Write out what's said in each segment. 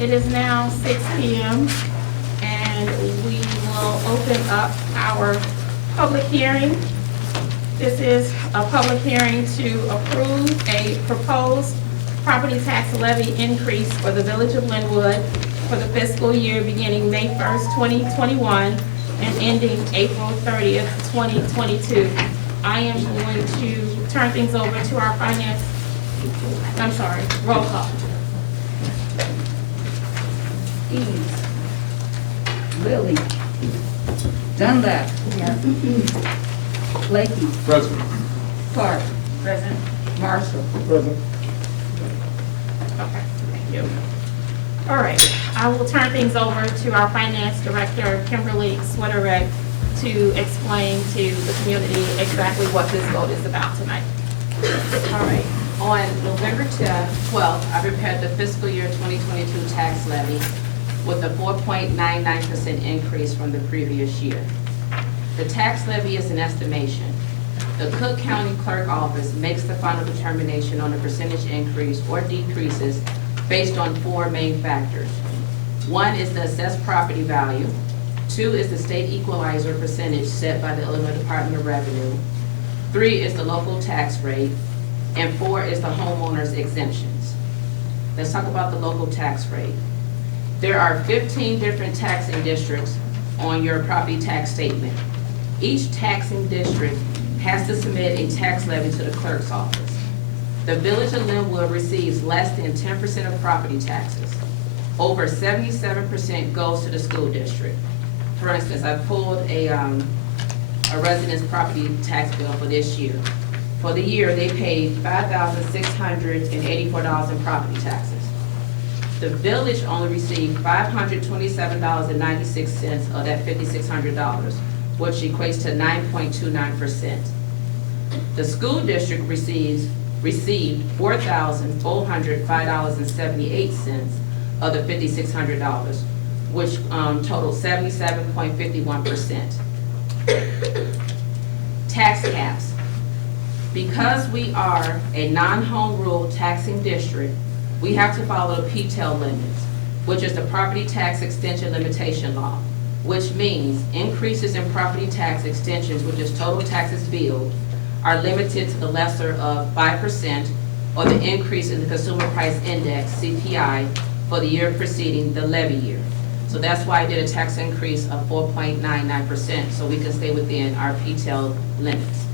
It is now 6 p.m. and we will open up our public hearing. This is a public hearing to approve a proposed property tax levy increase for the Village of Linwood for the fiscal year beginning May 1st, 2021 and ending April 30th, 2022. I am going to turn things over to our roll call. Eads. Lilly. Dunlap. Blakey. Present. Clark. Present. Marshall. Present. Okay, thank you. All right, I will turn things over to our Finance Director, Kimberly Switterett, to explain to the community exactly what this vote is about tonight. All right, on November 12th, I prepared the fiscal year 2022 tax levy with a 4.99% increase from the previous year. The tax levy is an estimation. The Cook County Clerk Office makes the final determination on the percentage increase or decreases based on four main factors. One is the assessed property value. Two is the state equalizer percentage set by the Illinois Department of Revenue. Three is the local tax rate. And four is the homeowner's exemptions. Let's talk about the local tax rate. There are 15 different taxing districts on your property tax statement. Each taxing district has to submit a tax levy to the clerk's office. The Village of Linwood receives less than 10% of property taxes. Over 77% goes to the school district. For instance, I pulled a resident's property tax bill for this year. For the year, they paid $5,684 in property taxes. The village only received $527.96 of that $5,600, which equates to 9.29%. The school district received $4,405.78 of the $5,600, which totaled 77.51%. Tax caps. Because we are a non-home rule taxing district, we have to follow the PTEL limits, which is the Property Tax Extension Limitation Law, which means increases in property tax extensions, which is total taxes billed, are limited to the lesser of 5% or the increase in the Consumer Price Index, CPI, for the year preceding the levy year. So that's why I did a tax increase of 4.99%, so we can stay within our PTEL limits.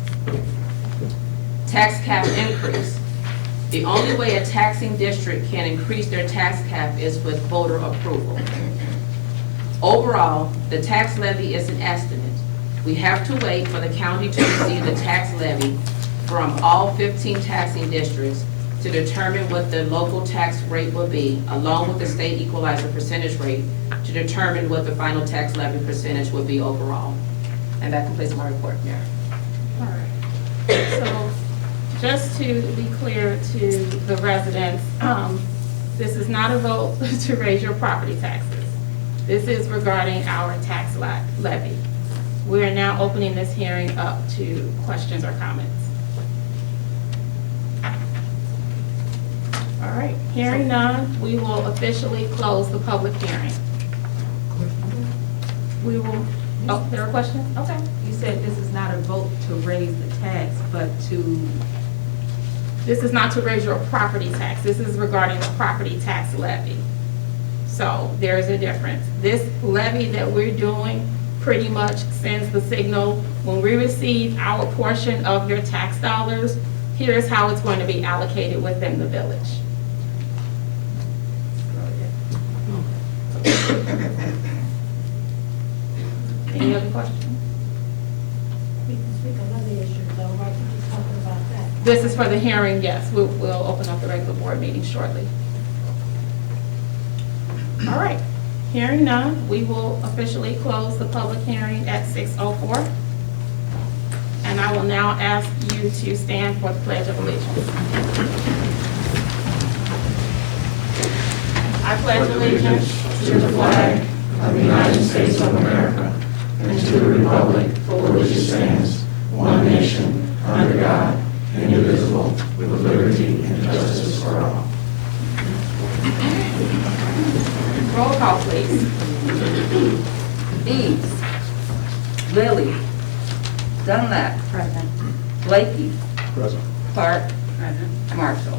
Tax cap increase. The only way a taxing district can increase their tax cap is with voter approval. Overall, the tax levy is an estimate. We have to wait for the county to receive the tax levy from all 15 taxing districts to determine what the local tax rate will be, along with the state equalizer percentage rate, to determine what the final tax levy percentage will be overall. And that completes my report, Mayor. All right, so just to be clear to the residents, this is not a vote to raise your property taxes. This is regarding our tax levy. We are now opening this hearing up to questions or comments. All right, hearing none, we will officially close the public hearing. We will, oh, there are questions? Okay. You said this is not a vote to raise the tax, but to... This is not to raise your property tax. This is regarding the property tax levy. So there's a difference. This levy that we're doing pretty much sends the signal, when we receive our portion of your tax dollars, here's how it's going to be allocated within the village. Any other questions? We can speak on other issues though, right? We're just talking about that. This is for the hearing, yes. We'll open up the regular board meeting shortly. All right, hearing none, we will officially close the public hearing at 6:04. And I will now ask you to stand for the Pledge of Allegiance. I pledge allegiance to the flag of the United States of America and to the republic for which it stands, one nation, under God, indivisible, with liberty and justice for all. Eves. Lilly. Dunlap. Present. Blakey. Present. Clark. Marshall.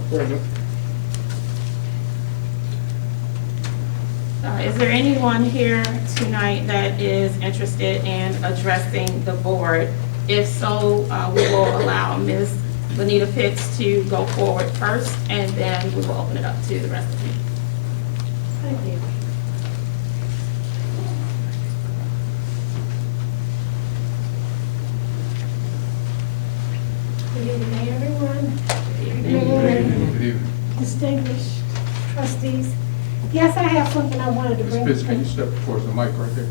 Is there anyone here tonight that is interested in addressing the board? If so, we will allow Ms. Lenita Pitts to go forward first, and then we will open it up to the rest of you. Thank you. Good evening, everyone. Good evening, distinguished trustees. Yes, I have something I wanted to Ms. bring. Pitts, can you step towards the mic right there?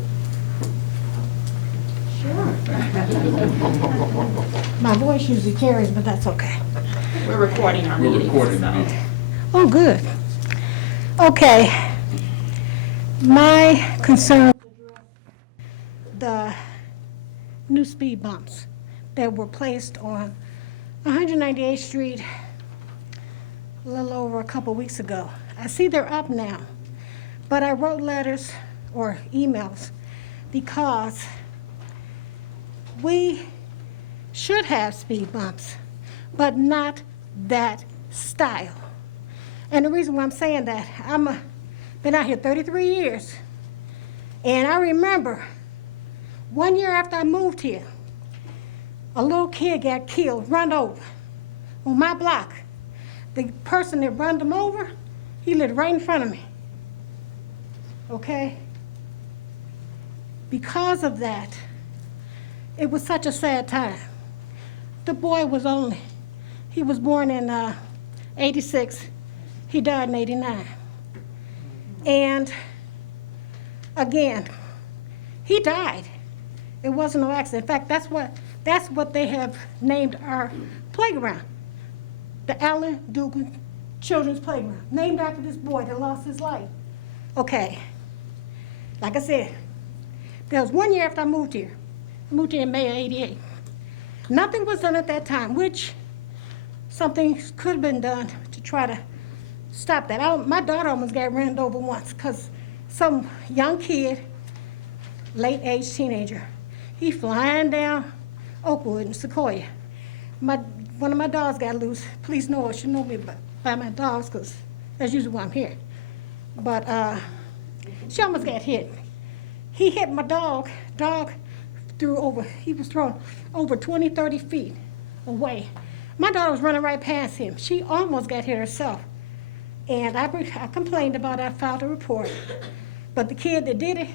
Sure. My voice usually carries, but that's okay. We're recording our We're meeting, recording the so. meeting. Oh, good. Okay. My concern, the new speed bumps that were placed on 198th Street a little over a couple weeks ago. I see they're up now, but I wrote letters or emails because we should have speed bumps, but not that style. And the reason why I'm saying that, been out here 33 years, and I remember 1 year after I moved here, a little kid got killed, run over on my block. The person that run him over, he lived right in front of me. Okay? Because of that, it was such a sad time. The boy was he was born in 86, he died in 89. And again, he died. It wasn't no accident. In fact, that's what they have named our playground, the Allen Dugan Children's Playground, named after this boy that lost his life. Okay, like I said, there was 1 year after I moved here. I moved here in May of '88. Nothing was done at that time, which something could have been done to try to stop that. My daughter almost got ran over once because some young kid, late age teenager, he flying down Oakwood in Sequoia. One of my dogs got loose. Police know it. She know me by my dogs because that's usually why I'm here. But she almost got hit. He hit my dog. Dog he was thrown over 20, 30 feet away. My daughter was running right past him. She almost got hit herself. And I complained about it. I filed a report. But the kid that did it,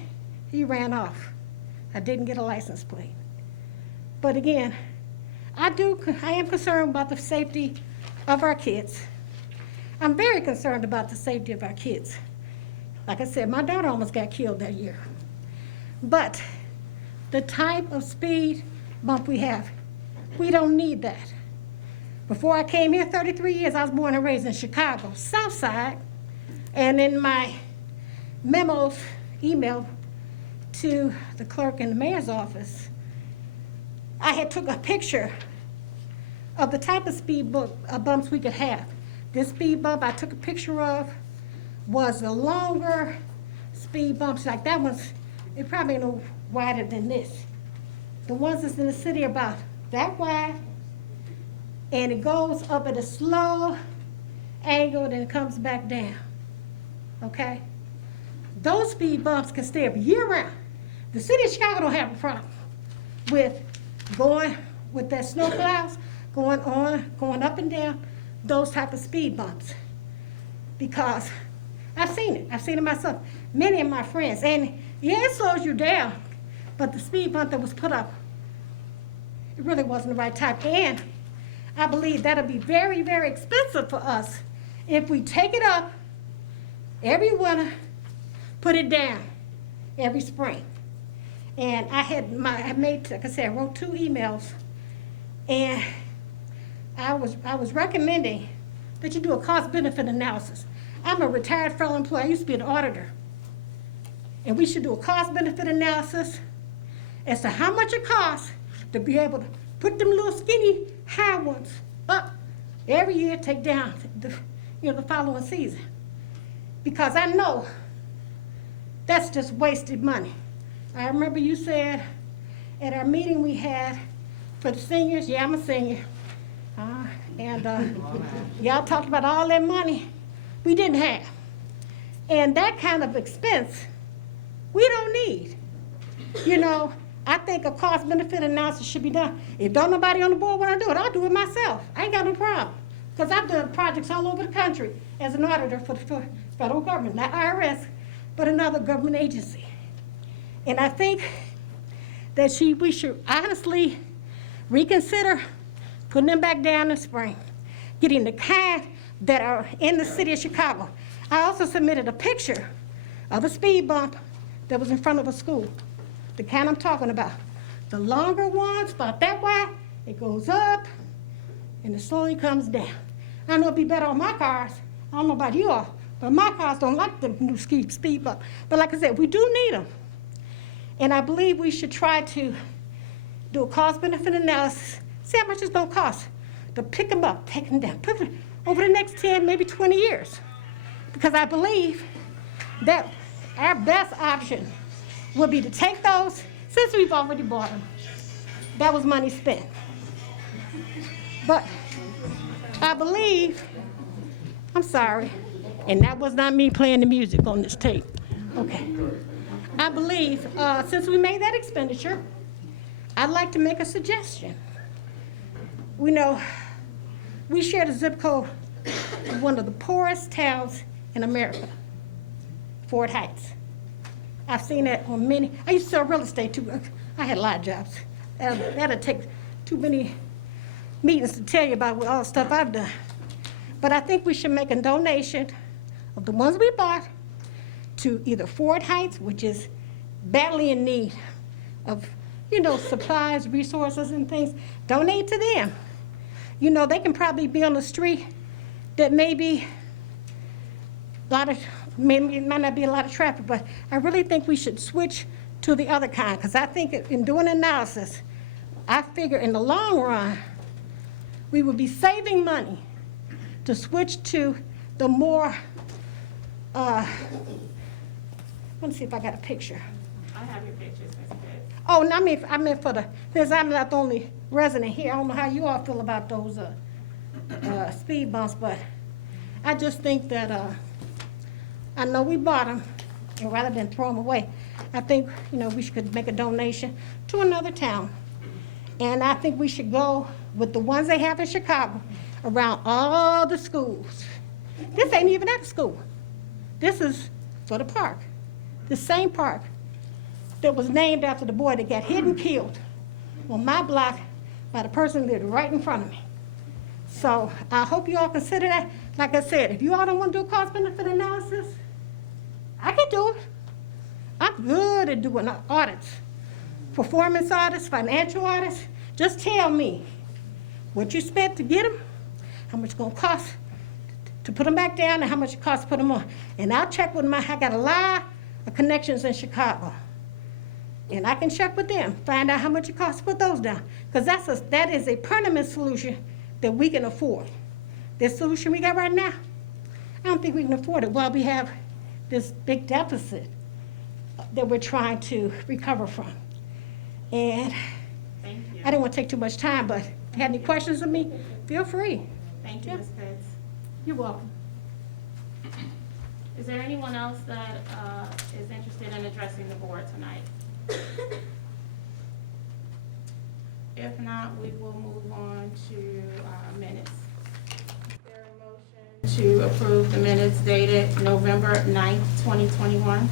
he ran off. I didn't get a license plate. But again, I am concerned about the safety of our kids. I'm very concerned about the safety of our kids. Like I said, my daughter almost got killed that year. But the type of speed bump we have, we don't need that. Before I came here 33 years, I was born and raised in Chicago, South Side. And in my memos, email to the clerk in the mayor's office, I had took a picture of the type of speed bumps we could have. This speed bump I took a picture of was a longer speed bumps. Like that one's, it probably ain't no wider than this. The ones that's in the city are about that wide, and it goes up at a slow angle, then it comes back down, okay? Those speed bumps can stay up year-round. The city of Chicago don't have a problem with going with that snow clouds, going up and down, those type of speed bumps. Because I've seen it myself. Many of my friends, and yeah, it slows you down, but the speed bump that was put up, it really wasn't the right type. And I believe that'll be very, very expensive for us if we take it up every winter, put it down every spring. And I made, like I said, I wrote 2 emails, and I was recommending that you do a cost-benefit analysis. I'm a retired federal employee. I used to be an auditor. And we should do a cost-benefit analysis as to how much it costs to be able to put them little skinny high ones up every year, take down the following season. Because I know that's just wasted money. I remember you said at our meeting we had for the seniors, yeah, I'm a senior, and y'all talked about all that money we didn't have. And that kind of expense, we don't need. You know, I think a cost benefit analysis should be done. If don't nobody on the board want to do it, I'll do it myself. I ain't got no problem. Because I've done projects all over the country as an auditor for the federal government, not IRS, but another government agency. And I think that we should honestly reconsider putting them back down in spring, getting the kind that are in the city of Chicago. I also submitted a picture of a speed bump that was in front of a school, the kind I'm talking about. The longer ones, about that wide, it goes up and it slowly comes down. I know it'd be better on my cars. I don't know about you all, but my cars don't like the new speed bump. But like I said, we do need them. And I believe we should try to do a cost-benefit analysis, see how much it's gonna cost to pick them up, take them down, put them over the next 10, maybe 20 years. Because I believe that our best option would be to take those, since we've already bought them. That was money spent. But I believe, I'm sorry, and that was not me playing the music on this tape. Okay. I believe, since we made that expenditure, I'd like to make a suggestion. We know we share the zip code of one of the poorest towns in America, Fort Heights. I've seen that on many, I used to sell real estate too. I had a lot of jobs. That'd take too many meetings to tell you about all the stuff I've done. But I think we should make a donation of the ones we bought to either Fort Heights, which is badly in need of, supplies, resources, and things. Donate to them. They can probably be on the street that maybe maybe it might not be a lot of traffic, but I really think we should switch to the other kind, because I think in doing analysis, I figure in the long run, we would be saving money to switch to the more, I want to see if I got a picture. I have your pictures, Ms. Pitts. Oh, no, I meant for since I'm not the only resident here, I don't know how you all feel about those speed bumps, but I just think that, I know we bought them, and rather than throw them away, I think, we should make a donation to another town. And I think we should go with the ones they have in Chicago around all the schools. This ain't even at the school. This is for the park. The same park that was named after the boy that got hit and killed on my block by the person that lived right in front of me. So I hope you all consider that. Like I said, if you all don't want to do a cost-benefit analysis, I can do it. I'm good at doing audits, performance audits, financial audits. Just tell me what you spent to get them, how much it's going to cost to put them back down, and how much it costs to put them on. And I'll check with I got a lot of connections in Chicago. And I can check with them, find out how much it costs to put those down. Because that is a permanent solution that we can afford. This solution we got right now, I don't think we can afford it while we have this big deficit that we're trying to recover from. And Thank you. I didn't want to take too much time, but if you have any questions of me, feel free. Thank you, Ms. Pitts. You're welcome. Is there anyone else that is interested in addressing the board tonight? If not, we will move on to minutes. Is there a motion to approve the minutes dated November 9th, 2021?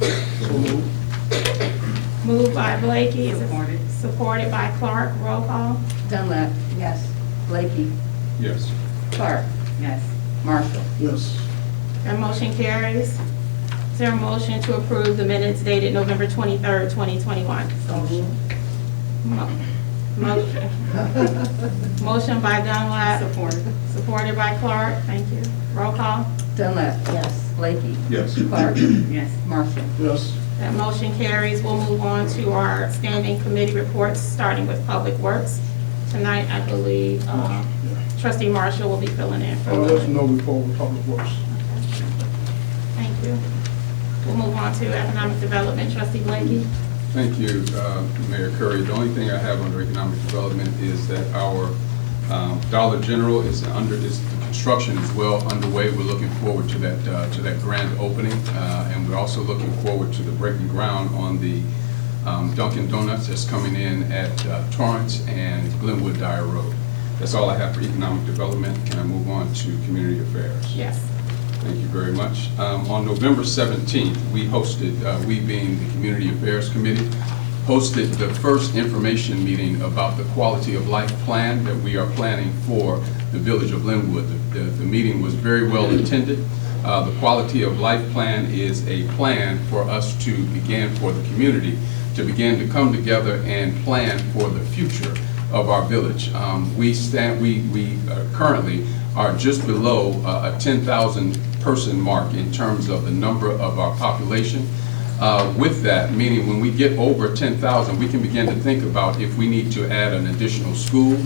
Moved by Blakey, is it supported by Clark? Roll call. Dunlap. Yes. Blakey. Yes. Clark. Yes. Marshall. Yes. That motion carries. Is there a motion to approve the minutes dated November 23rd, 2021? Motion. Motion by Dunlap. Supported by Clark. Thank you. Roll call. Dunlap. Yes. Blakey. Yes. Clark. Yes. Marshall. Yes. That motion carries. We'll move on to our standing committee reports, starting with Public Works. Tonight, I believe Trustee Marshall will be filling in for. There's no report with Public Works. Thank you. We'll move on to Economic Development. Trustee Blakey. Thank you, Mayor Curry. The only thing I have under economic development is that our Dollar General is the construction is well underway. We're looking forward to that grand opening, and we're also looking forward to the breaking ground on the Dunkin' Donuts that's coming in at Torrance and Glenwood Dyer Road. That's all I have for economic development. Can I move on to community affairs? Yes. Thank you very much. On November 17th, we hosted, we being the Community Affairs Committee, hosted the first information meeting about the quality of life plan that we are planning for the village of Linwood. The meeting was very well attended. The quality of life plan is a plan for us to begin, for the community, to begin to come together and plan for the future of our village. We currently are just below a 10,000 person mark in terms of the number of our population. With that, meaning when we get over 10,000, we can begin to think about if we need to add an additional school.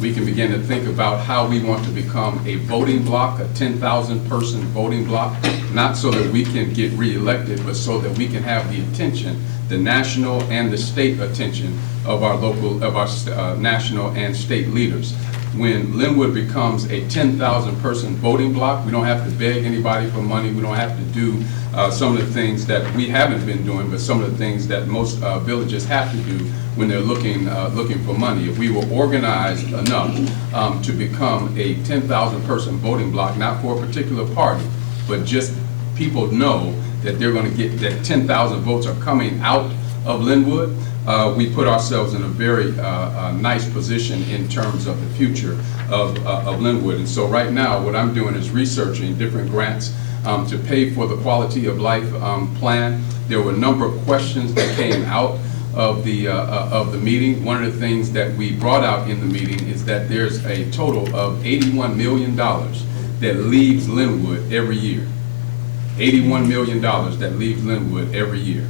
We can begin to think about how we want to become a voting block, a 10,000 person voting block, not so that we can get reelected, but so that we can have the attention, the national and the state attention of our local, of our national and state leaders. When Linwood becomes a 10,000 person voting block, we don't have to beg anybody for money. We don't have to do some of the things that we haven't been doing, but some of the things that most villages have to do when they're looking for money. If we were organized enough to become a 10,000 person voting block, not for a particular party, but just people know that they're going to get, that 10,000 votes are coming out of Linwood, we put ourselves in a very nice position in terms of the future of Linwood. And so right now, what I'm doing is researching different grants to pay for the quality of life plan. There were a number of questions that came out of the meeting. One of the things that we brought out in the meeting is that there's a total of $81 million that leaves Linwood every year. $81 million that leaves Linwood every year.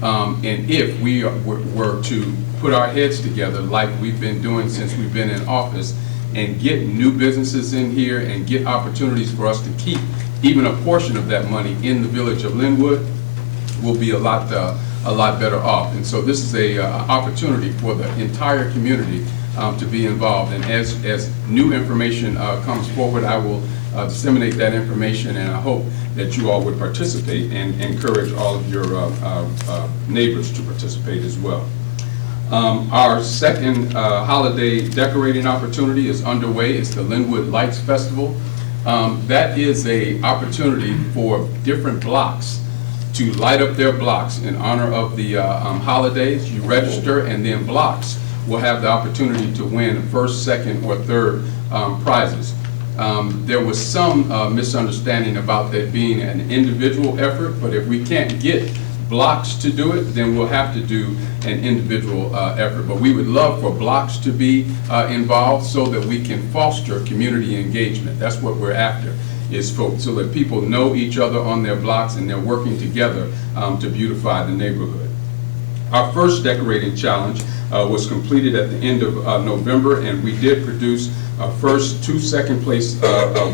And if we were to put our heads together like we've been doing since we've been in office and get new businesses in here and get opportunities for us to keep even a portion of that money in the village of Linwood, we'll be a lot better off. And so this is a opportunity for the entire community to be involved. And as new information comes forward, I will disseminate that information, and I hope that you all would participate and encourage all of your neighbors to participate as well. Our second holiday decorating opportunity is underway. It's the Linwood Lights Festival. That is an opportunity for different blocks to light up their blocks in honor of the holidays. You register, and then blocks will have the opportunity to win first, second, or third prizes. There was some misunderstanding about that being an individual effort, but if we can't get blocks to do it, then we'll have to do an individual effort. But we would love for blocks to be involved so that we can foster community engagement. That's what we're after, is so that people know each other on their blocks and they're working together to beautify the neighborhood. Our first decorating challenge was completed at the end of November, and we did produce first 2 second place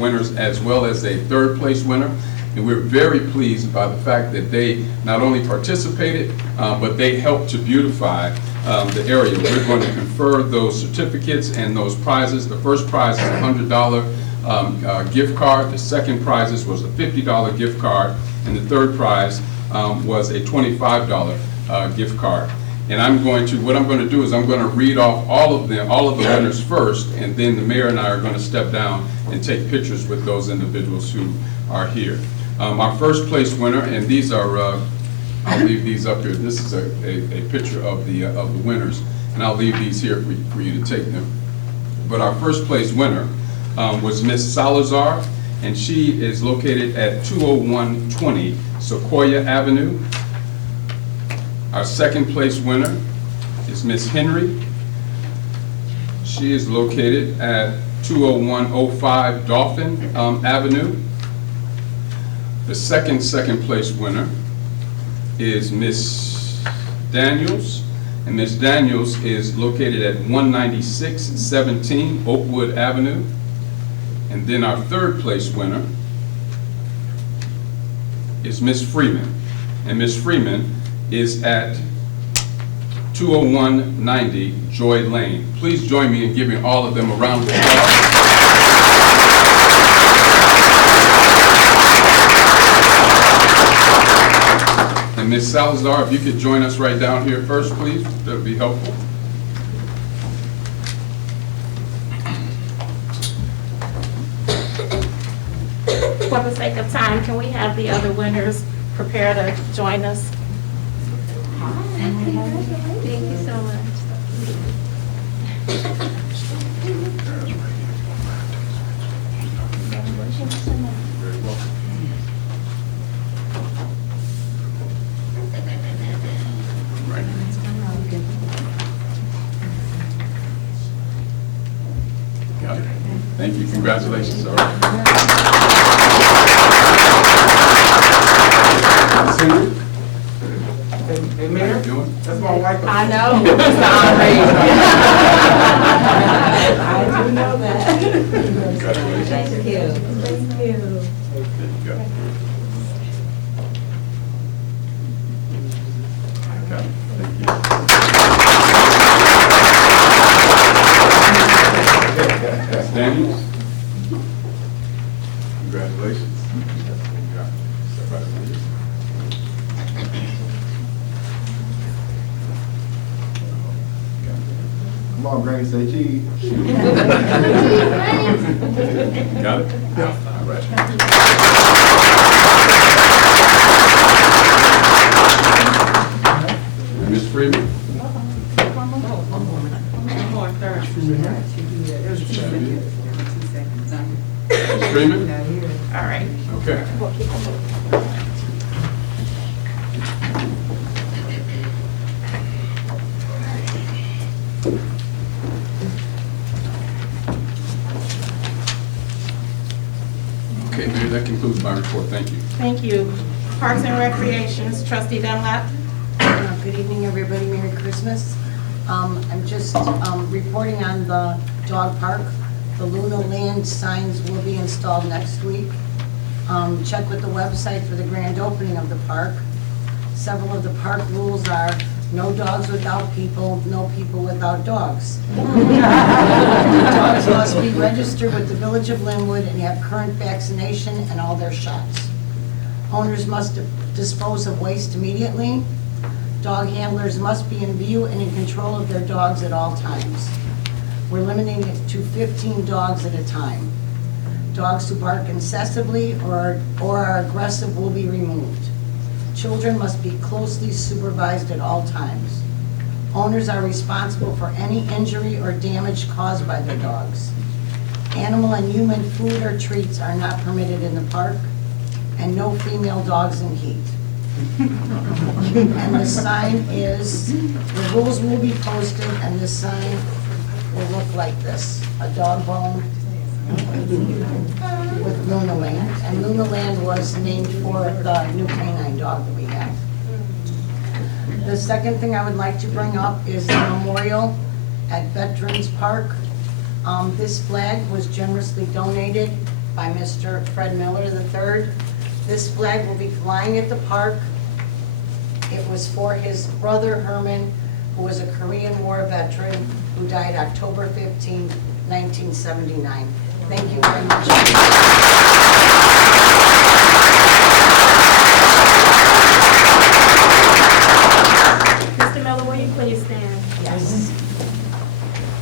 winners as well as a third place winner. And we're very pleased by the fact that they not only participated, but they helped to beautify the area. We're going to confer those certificates and those prizes. The first prize is a $100 gift card. The second prize was a $50 gift card. And the third prize was a $25 gift card. And what I'm going to do is I'm going to read off all of the winners first, and then the mayor and I are going to step down and take pictures with those individuals who are here. Our first place winner, and these are, I'll leave these up here. This is a picture of the winners, and I'll leave these here for you to take them. But our first place winner was Miss Salazar, and she is located at 20120 Sequoia Avenue. Our second place winner is Miss Henry. She is located at 20105 Dolphin Avenue. The second place winner is Miss Daniels, and Miss Daniels is located at 19617 Oakwood Avenue. And then our third place winner is Miss Freeman, and Miss Freeman is at 20190 Joy Lane. Please join me in giving all of them a round of applause. And Ms. Salazar, if you could join us right down here first, please, that would be helpful. For the sake of time, can we have the other winners prepare to join us? Thank you so much. Right. Got it. Thank you. Congratulations. All right. Ms. Henry, Hey, how Mayor, you doing? that's my wife. I know, Mr. Henry. I do know that. Congratulations. Thank you. There you go. Got it. Thank you. Ms. Daniels? Congratulations. Yeah. Step right up here. Come on, Granny, say cheese. Got it? Yeah. All right. And Ms. Freeman? Ms. Freeman? All right. Okay. Okay, Mayor, that concludes my report. Thank you. Thank you. Parks and Recreations, Trustee Dunlap. Good evening, everybody. Merry Christmas. I'm just reporting on the dog park. The Luna Land signs will be installed next week. Check with the website for the grand opening of the park. Several of the park rules are no dogs without people, no people without dogs. Dogs must be registered with the Village of Linwood and have current vaccination and all their shots. Owners must dispose of waste immediately. Dog handlers must be in view and in control of their dogs at all times. We're limiting it to 15 dogs at a time. Dogs who bark incessantly or are aggressive will be removed. Children must be closely supervised at all times. Owners are responsible for any injury or damage caused by their dogs. Animal and human food or treats are not permitted in the park, and no female dogs in heat. And the sign is, the rules will be posted, and the sign will look like this, a dog bone with Luna Land. And Luna Land was named for the new canine dog that we have. The second thing I would like to bring up is the memorial at Veterans Park. This flag was generously donated by Mr. Fred Miller III. This flag will be flying at the park. It was for his brother Herman, who was a Korean War veteran who died October 15, 1979. Thank you very much. Mr. Miller, will you please stand? Yes.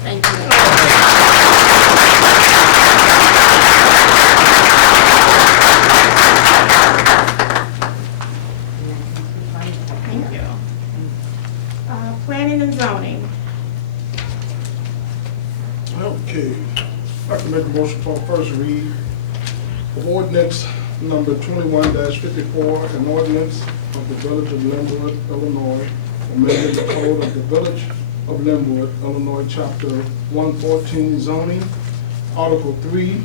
Thank you. Thank you. Planning and zoning. Okay, I can make a motion for first read of ordinance number 21-54, an ordinance of the Village of Linwood, Illinois, amending the code of the Village of Linwood, Illinois, Chapter 114 zoning, Article 3,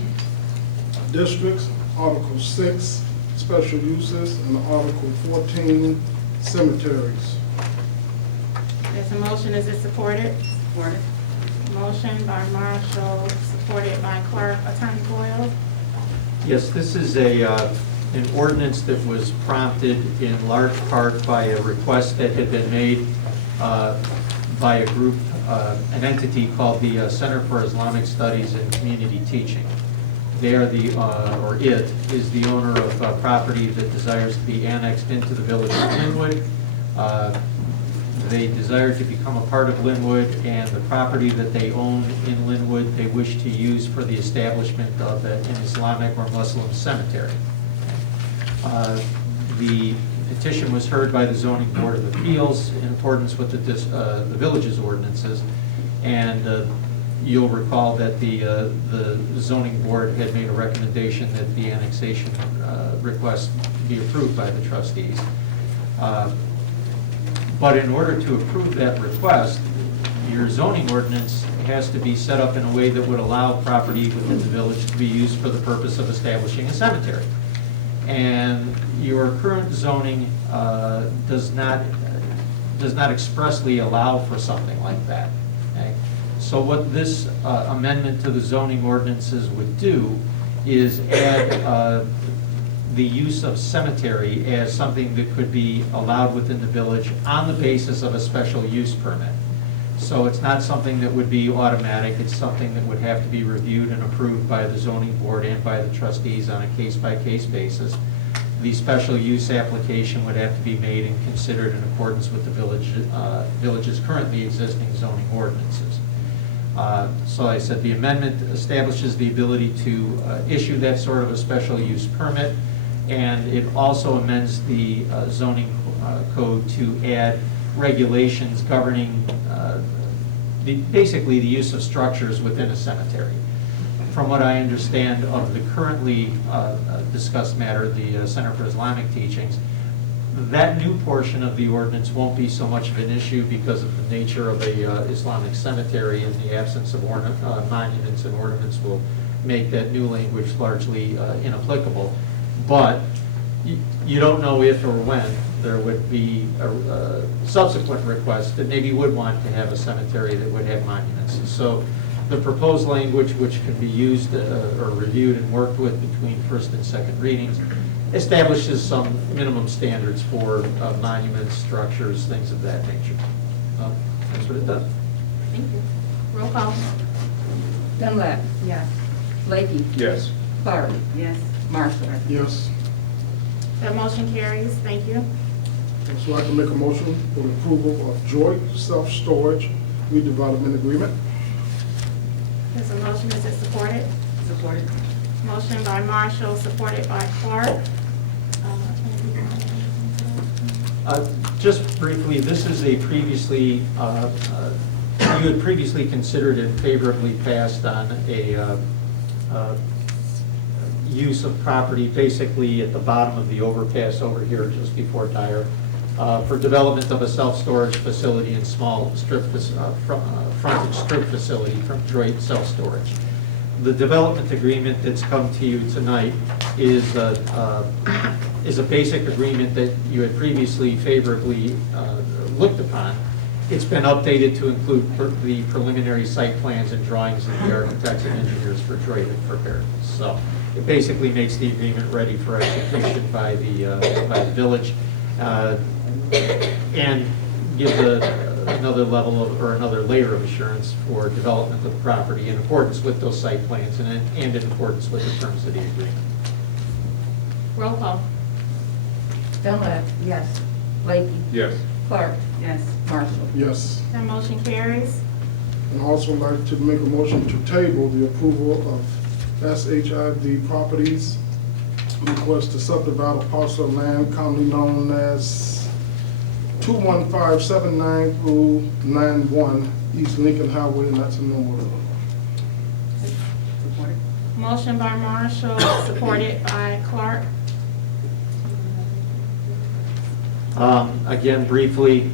districts, Article 6, special uses, and Article 14, cemeteries. There's a motion, is it supported? Supported. Motion by Marshall, supported by Clerk. Attorney Boyle? Yes, this is an ordinance that was prompted in large part by a request that had been made by a group, an entity called the Center for Islamic Studies and Community Teaching. They are or it is the owner of property that desires to be annexed into the village of Linwood. They desire to become a part of Linwood, and the property that they own in Linwood, they wish to use for the establishment of an Islamic or Muslim cemetery. The petition was heard by the Zoning Board of Appeals in accordance with the village's ordinances, and you'll recall that the zoning board had made a recommendation that the annexation request be approved by the trustees. But in order to approve that request, your zoning ordinance has to be set up in a way that would allow property within the village to be used for the purpose of establishing a cemetery. And your current zoning does not expressly allow for something like that. Okay? So what this amendment to the zoning ordinances would do is add the use of cemetery as something that could be allowed within the village on the basis of a special use permit. So it's not something that would be automatic, it's something that would have to be reviewed and approved by the zoning board and by the trustees on a case-by-case basis. The special use application would have to be made and considered in accordance with the village's currently existing zoning ordinances. So I said the amendment establishes the ability to issue that sort of a special use permit, and it also amends the zoning code to add regulations governing basically the use of structures within a cemetery. From what I understand of the currently discussed matter, the Center for Islamic Teachings, that new portion of the ordinance won't be so much of an issue because of the nature of a Islamic cemetery, and the absence of monuments and ornaments will make that new language largely inapplicable. But you don't know if or when there would be a subsequent request that maybe would want to have a cemetery that would have monuments. So the proposed language, which can be used or reviewed and worked with between first and second readings, establishes some minimum standards for monuments, structures, things of that nature. That's what it does. Thank you. Roll call. Dunlap. Yes. Blakey. Yes. Clark. Yes. Marshall. Yes. That motion carries. Thank you. So I'd like to make a motion for the approval of joint self-storage redevelopment agreement. There's a motion. Is it supported? Supported. Motion by Marshall, supported by Clark. Just briefly, this is a previously, you had previously considered and favorably passed on a use of property basically at the bottom of the overpass over here just before Dyer for development of a self-storage facility and small frontage strip facility from Detroit Self-Storage. The development agreement that's come to you tonight is a basic agreement that you had previously favorably looked upon. It's been updated to include the preliminary site plans and drawings that the architects and engineers for Detroit had prepared. So it basically makes the agreement ready for execution by the village and gives another level of, or another layer of assurance for development of the property in accordance with those site plans and in accordance with the terms of the agreement. Roll call. Dunlap. Yes. Blakey. Yes. Clark. Yes. Marshall. Yes. That motion carries. And also like to make a motion to table the approval of SHID Properties request to subdivide a parcel of land commonly known as 21579 through 91 East Lincoln Highway, and that's a number. Supported. Motion by Marshall, supported by Clark. Again, briefly,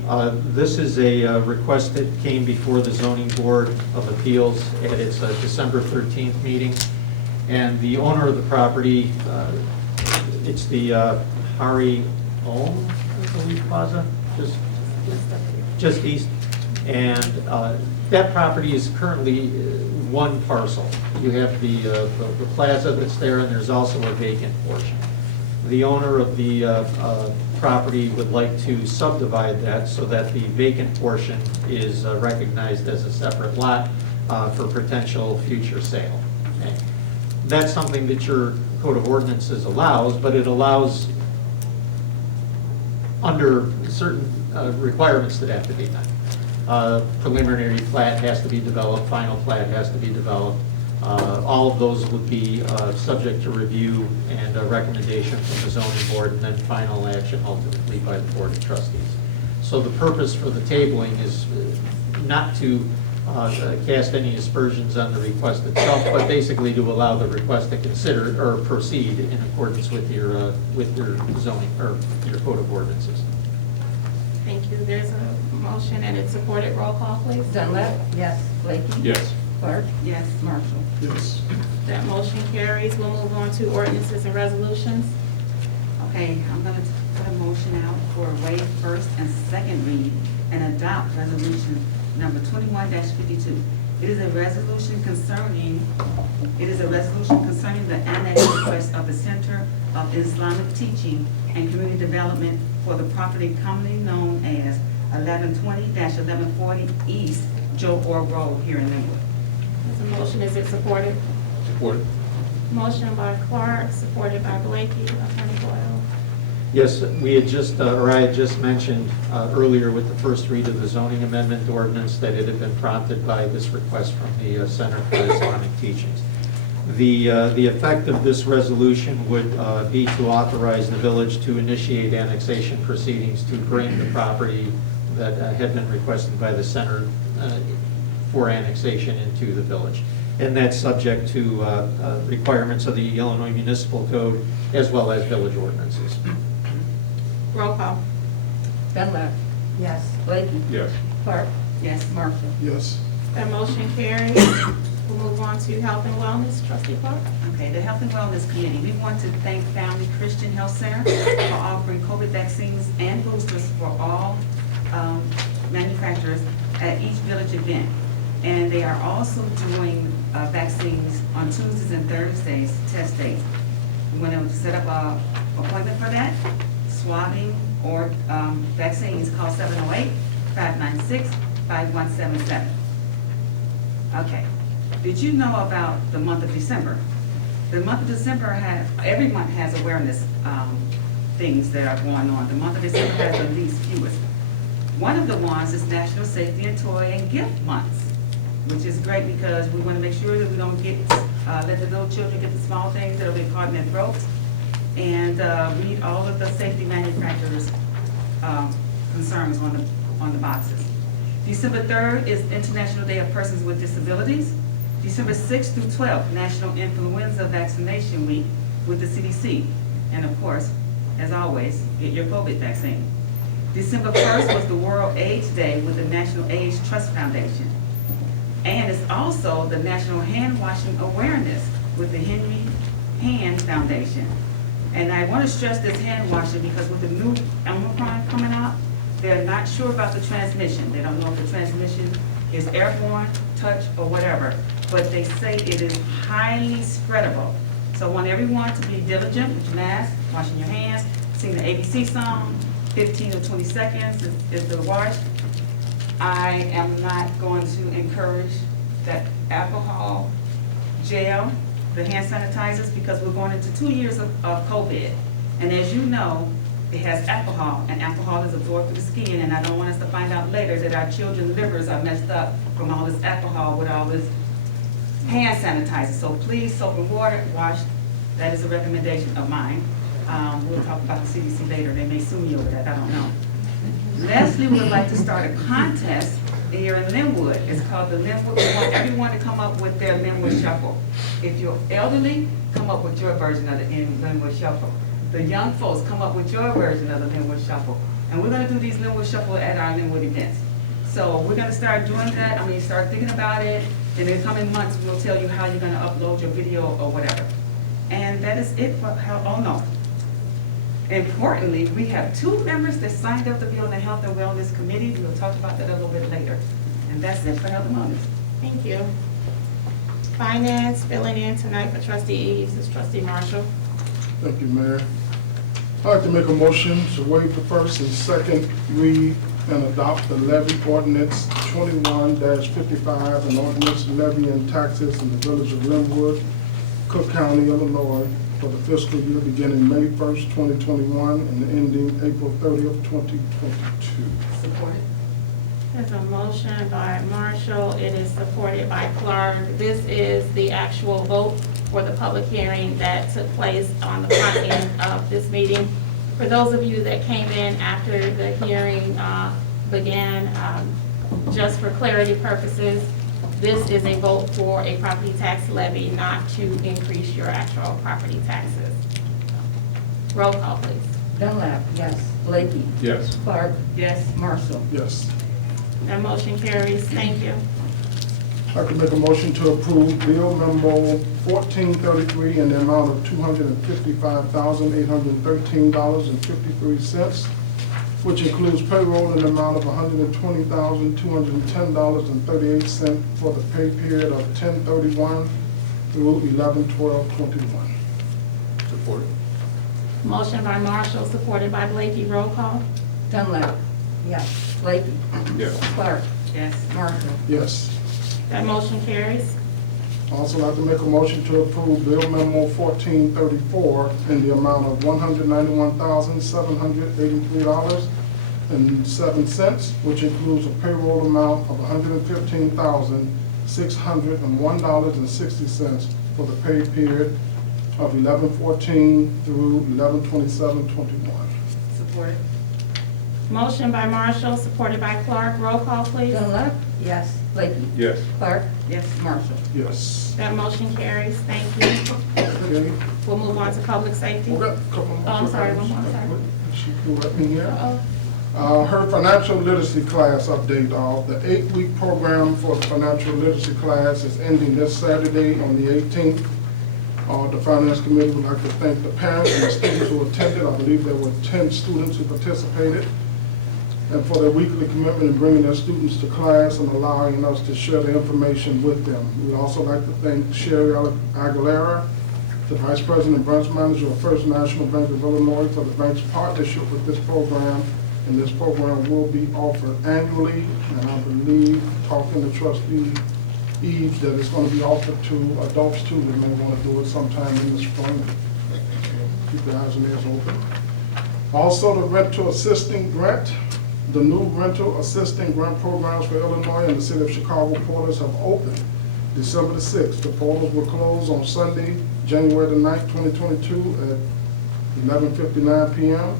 this is a request that came before the Zoning Board of Appeals at its December 13th meeting. And the owner of the property, it's the Hari Om, I believe, Plaza, just east. And that property is currently one parcel. You have the plaza that's there, and there's also a vacant portion. The owner of the property would like to subdivide that so that the vacant portion is recognized as a separate lot for potential future sale. Okay. That's something that your Code of Ordinances allows, but it allows under certain requirements that have to be met. Preliminary plat has to be developed, final plat has to be developed. All of those would be subject to review and a recommendation from the zoning board, and then final action ultimately by the Board of Trustees. So the purpose for the tabling is not to cast any aspersions on the request itself, but basically to allow the request to consider or proceed in accordance with your zoning, or your Code of Ordinances. Thank you. There's a motion and it's supported. Roll call, please. Dunlap. Yes. Blakey. Yes. Clark. Yes. Marshall. Yes. That motion carries. We'll move on to ordinances and resolutions. Okay, I'm going to put a motion out for a waive first and second read and adopt resolution number 21-52. It is a resolution concerning the annex request of the Center of Islamic Teaching and Community Development for the property commonly known as 1120-1140 East Joe Orr Road here in Linwood. There's a motion. Is it supported? Supported. Motion by Clark, supported by Blakey. Attorney Boyle. Yes, we had just, or I had just mentioned earlier with the first read of the zoning amendment ordinance that it had been prompted by this request from the Center for Islamic Teachings. The effect of this resolution would be to authorize the village to initiate annexation proceedings to bring the property that had been requested by the center for annexation into the village. And that's subject to requirements of the Illinois Municipal Code as well as village ordinances. Roll call. Dunlap. Yes. Blakey. Yes. Clark. Yes. Marshall. Yes. That motion carries. We'll move on to health and wellness. Trustee Clark. Okay, the Health and Wellness Committee, we want to thank Family Christian Health Center for offering COVID vaccines and boosters for all manufacturers at each village event. And they are also doing vaccines on Tuesdays and Thursdays, test days. We want to set up an appointment for that. Swabbing or vaccines, call 708-596-5177. Okay. Did you know about the month of December? The month of December every month has awareness things that are going on. The month of December has the least fewest. One of the ones is National Safety and Toy and Gift Months, which is great because we want to make sure that we don't let the little children get the small things that will be caught in their throats, and read all of the safety manufacturers' concerns on the boxes. December 3rd is International Day of Persons with Disabilities. December 6th through 12th, National Influenza Vaccination Week with the CDC. And of course, as always, get your COVID vaccine. December 1st was the World AIDS Day with the National AIDS Trust Foundation. And it's also the National Hand Washing Awareness with the Henry Hand Foundation. And I want to stress this hand washing because with the new Omicron coming out, they're not sure about the transmission. They don't know if the transmission is airborne, touch, or whatever. But they say it is highly spreadable. So I want everyone to be diligent with your mask, washing your hands, sing the ABC song, 15 or 20 seconds is the wash. I am not going to encourage that alcohol, gel, the hand sanitizers, because we're going into 2 years of COVID. And as you know, it has alcohol, and alcohol is absorbed through the skin, and I don't want us to find out later that our children's livers are messed up from all this alcohol with all this hand sanitizer. So please, soap and water, wash. That is a recommendation of mine. We'll talk about the CDC later. They may sue me over that, I don't know. Lastly, we would like to start a contest here in Linwood. It's called the Linwood. We want everyone to come up with their Linwood Shuffle. If you're elderly, come up with your version of the Linwood Shuffle. The young folks, come up with your version of the Linwood Shuffle. And we're going to do these Linwood Shuffle at our Linwood events. So we're going to start doing that. I mean, start thinking about it. In the coming months, we'll tell you how you're going to upload your video or whatever. And that is it for oh no. Importantly, we have 2 members that signed up to be on the Health and Wellness Committee. We'll talk about that a little bit later. And that's it for Health and Wellness. Thank you. Finance, filling in tonight for Trustee Eves is Trustee Marshall. Thank you, Mayor. I'd like to make a motion to waive the first and second read and adopt the levy ordinance 21-55, an ordinance levying taxes in the village of Linwood, Cook County, Illinois, for the fiscal year beginning May 1st, 2021, and ending April 30th, 2022. Support. There's a motion by Marshall, it is supported by Clark. This is the actual vote for the public hearing that took place on the front end of this meeting. For those of you that came in after the hearing began, just for clarity purposes, this is a vote for a property tax levy, not to increase your actual property taxes. Roll call, please. Dunlap, yes. Blakey. Yes. Clark. Yes. Marshall. Yes. That motion carries. Thank you. I'd like to make a motion to approve bill number 1433 in the amount of $255,813.53, which includes payroll in the amount of $120,210.38 for the pay period of 10/31 through 11/12/21. Support. Motion by Marshall, supported by Blakey. Roll call. Dunlap, yes. Blakey. Yes. Clark. Yes. Marshall. Yes. That motion carries. Also like to make a motion to approve bill memo 1434 in the amount of $191,783.07, which includes a payroll amount of $115,601.60 for the pay period of 11/14 through 11/27/21. Support. Motion by Marshall, supported by Clark. Roll call, please. Dunlap, yes. Blakey. Yes. Clark. Yes. Marshall. Yes. That motion carries. Thank you. Okay. We'll move on to public safety. We got a couple more. Oh, I'm sorry, one more, I'm sorry. She can let me hear. Uh-oh. Her financial literacy class update. The 8-week program for the financial literacy class is ending this Saturday on the 18th. The Finance Committee would like to thank the parents and the students who attended. I believe there were 10 students who participated, and for their weekly commitment in bringing their students to class and allowing us to share the information with them. We'd also like to thank Sherry Aguilera, the Vice President and Branch Manager of First National Bank of Illinois, for the bank's partnership with this program. And this program will be offered annually, and I believe, talking to Trustee Eve, that it's going to be offered to adults too. They may want to do it sometime in the spring. Keep your eyes and ears open. Also, the rental assisting grant. The new rental assisting grant programs for Illinois and the City of Chicago portals have opened December the 6th. The portals will close on Sunday, January the 9th, 2022 at 11:59 p.m.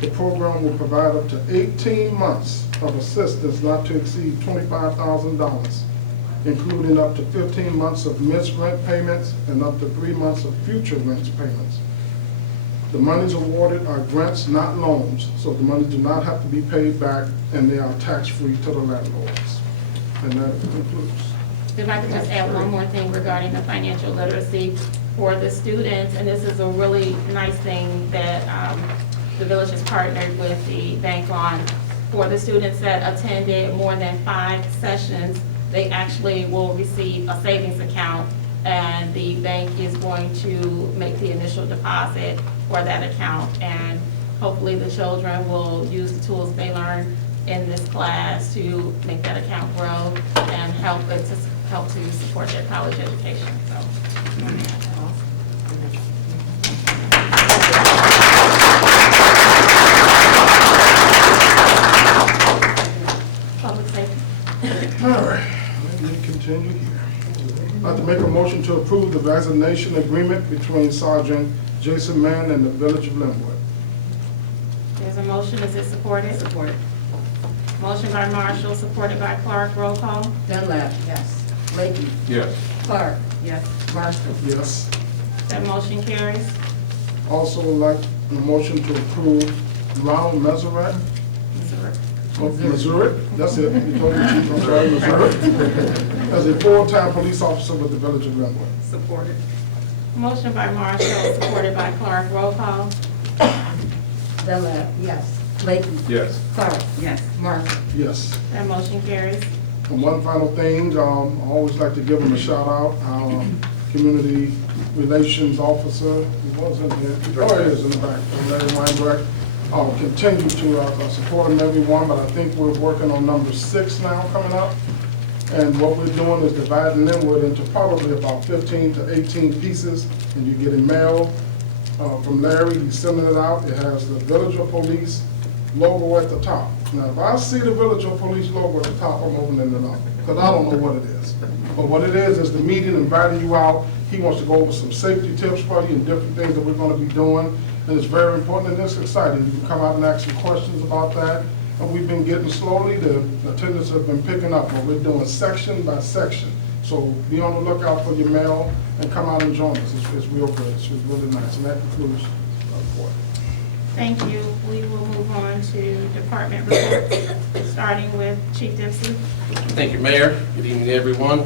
The program will provide up to 18 months of assistance not to exceed $25,000, including up to 15 months of missed rent payments and up to 3 months of future rent payments. The monies awarded are grants, not loans, so the monies do not have to be paid back, and they are tax-free to the landlords. And that concludes. If I could just add one more thing regarding the financial literacy for the students, and this is a really nice thing that the village has partnered with the bank on. For the students that attended more than 5 sessions, they actually will receive a savings account, and the bank is going to make the initial deposit for that account. And hopefully the children will use the tools they learn in this class to make that account grow and help to support their college education, so. Public safety. All right, let me continue here. I'd like to make a motion to approve the resignation agreement between Sergeant Jason Mann and the Village of Linwood. There's a motion, is it supported? Support. Motion by Marshall, supported by Clark. Roll call. Dunlap, yes. Blakey. Yes. Clark. Yes. Marshall. Yes. That motion carries. Also like a motion to approve Ronald Meseret. Missouri, that's it. You told me, Chief, I'm sorry, Missouri. As a full-time police officer with the Village of Linwood. Support. Motion by Marshall, supported by Clark. Roll call. Dunlap, yes. Blakey. Yes. Clark. Yes. Marshall. Yes. That motion carries. And one final thing, I always like to give them a shout out. Community Relations Officer. He was in here. Oh, he is in the back. Larry Weinberg. Continue to support him, everyone, but I think we're working on number 6 now coming up. And what we're doing is dividing Linwood into probably about 15 to 18 pieces, and you get a mail from Larry. He's sending it out. It has the Village of Police logo at the top. Now, if I see the Village of Police logo at the top, I'm opening it up, because I don't know what it is. But what it is the meeting, inviting you out. He wants to go over some safety tips for you and different things that we're going to be doing. And it's very important and it's exciting. You can come out and ask some questions about that. And we've been getting slowly, the attendance have been picking up, but we're doing section by section. So be on the lookout for your mail and come out and join us. It's real good. It's really nice. And that concludes our report. Thank you. We will move on to department reports, starting with Chief Dempsey. Thank you, Mayor. Good evening, everyone.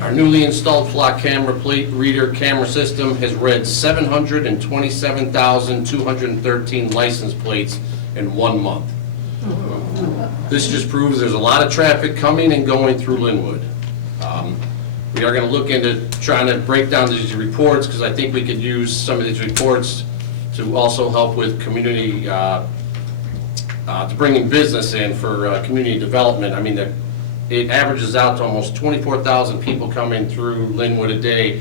Our newly installed flock camera plate reader camera system has read 727,213 license plates in 1 month. This just proves there's a lot of traffic coming and going through Linwood. We are going to look into trying to break down these reports, because I think we could use some of these reports to also help with community, to bringing business in for community development. I mean, it averages out to almost 24,000 people coming through Linwood a day,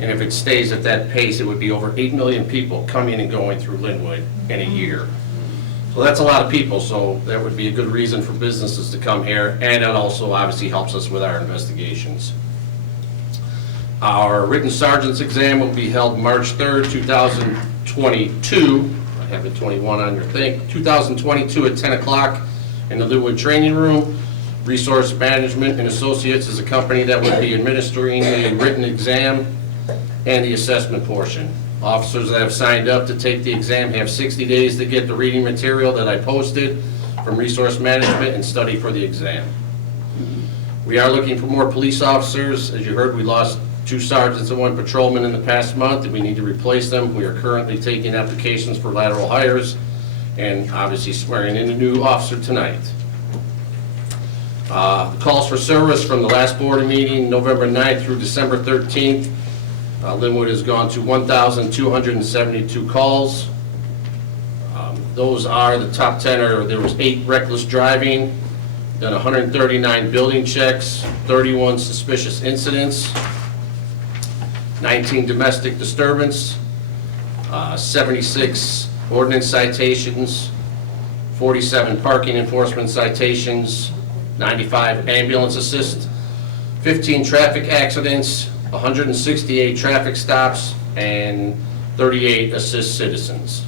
and if it stays at that pace, it would be over 8 million people coming and going through Linwood in a year. So that's a lot of people, so that would be a good reason for businesses to come here, and it also obviously helps us with our investigations. Our written sergeant's exam will be held March 3rd, 2022. I have the 21 on your thing. 2022 at 10 o'clock in the Linwood Training Room. Resource Management and Associates is a company that would be administering the written exam and the assessment portion. Officers that have signed up to take the exam have 60 days to get the reading material that I posted from Resource Management and study for the exam. We are looking for more police officers. As you heard, we lost 2 sergeants and 1 patrolman in the past month, and we need to replace them. We are currently taking applications for lateral hires and obviously swearing in a new officer tonight. The calls for service from the last board meeting, November 9th through December 13th. Linwood has gone to 1,272 calls. Those are, the top 10 are, there was 8 reckless driving, then 139 building checks, 31 suspicious incidents, 19 domestic disturbance, 76 ordinance citations, 47 parking enforcement citations, 95 ambulance assist, 15 traffic accidents, 168 traffic stops, and 38 assist citizens.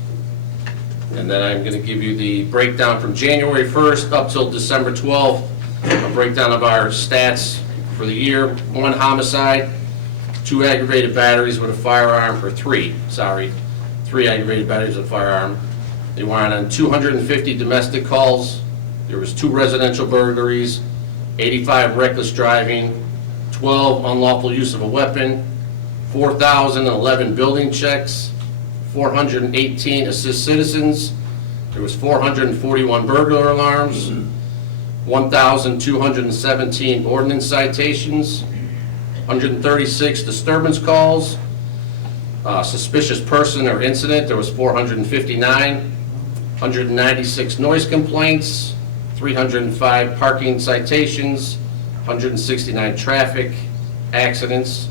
And then I'm going to give you the breakdown from January 1st up till December 12th, a breakdown of our stats for the year. 1 homicide, 2 aggravated batteries with a firearm, or 3 aggravated batteries with a firearm. They went on 250 domestic calls. There was 2 residential burglaries, 85 reckless driving, 12 unlawful use of a weapon, 4,011 building checks, 418 assist citizens. There was 441 burglar alarms, 1,217 ordinance citations, 136 disturbance calls, suspicious person or incident, there was 459, 196 noise complaints, 305 parking citations, 169 traffic accidents.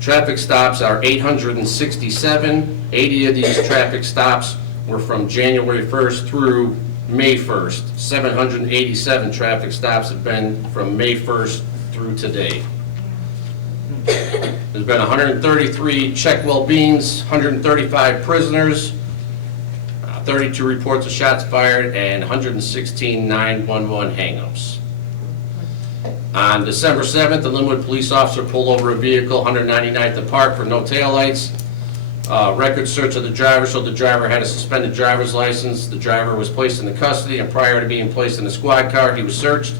Traffic stops are 867. 80 of these traffic stops were from January 1st through May 1st. 787 traffic stops have been from May 1st through today. There's been 133 check well-beings, 135 prisoners, 32 reports of shots fired, and 116 911 hang-ups. On December 7th, the Linwood police officer pulled over a vehicle, 199th and Park, for no taillights. Record search of the driver showed the driver had a suspended driver's license. The driver was placed into custody, and prior to being placed in the squad car, he was searched.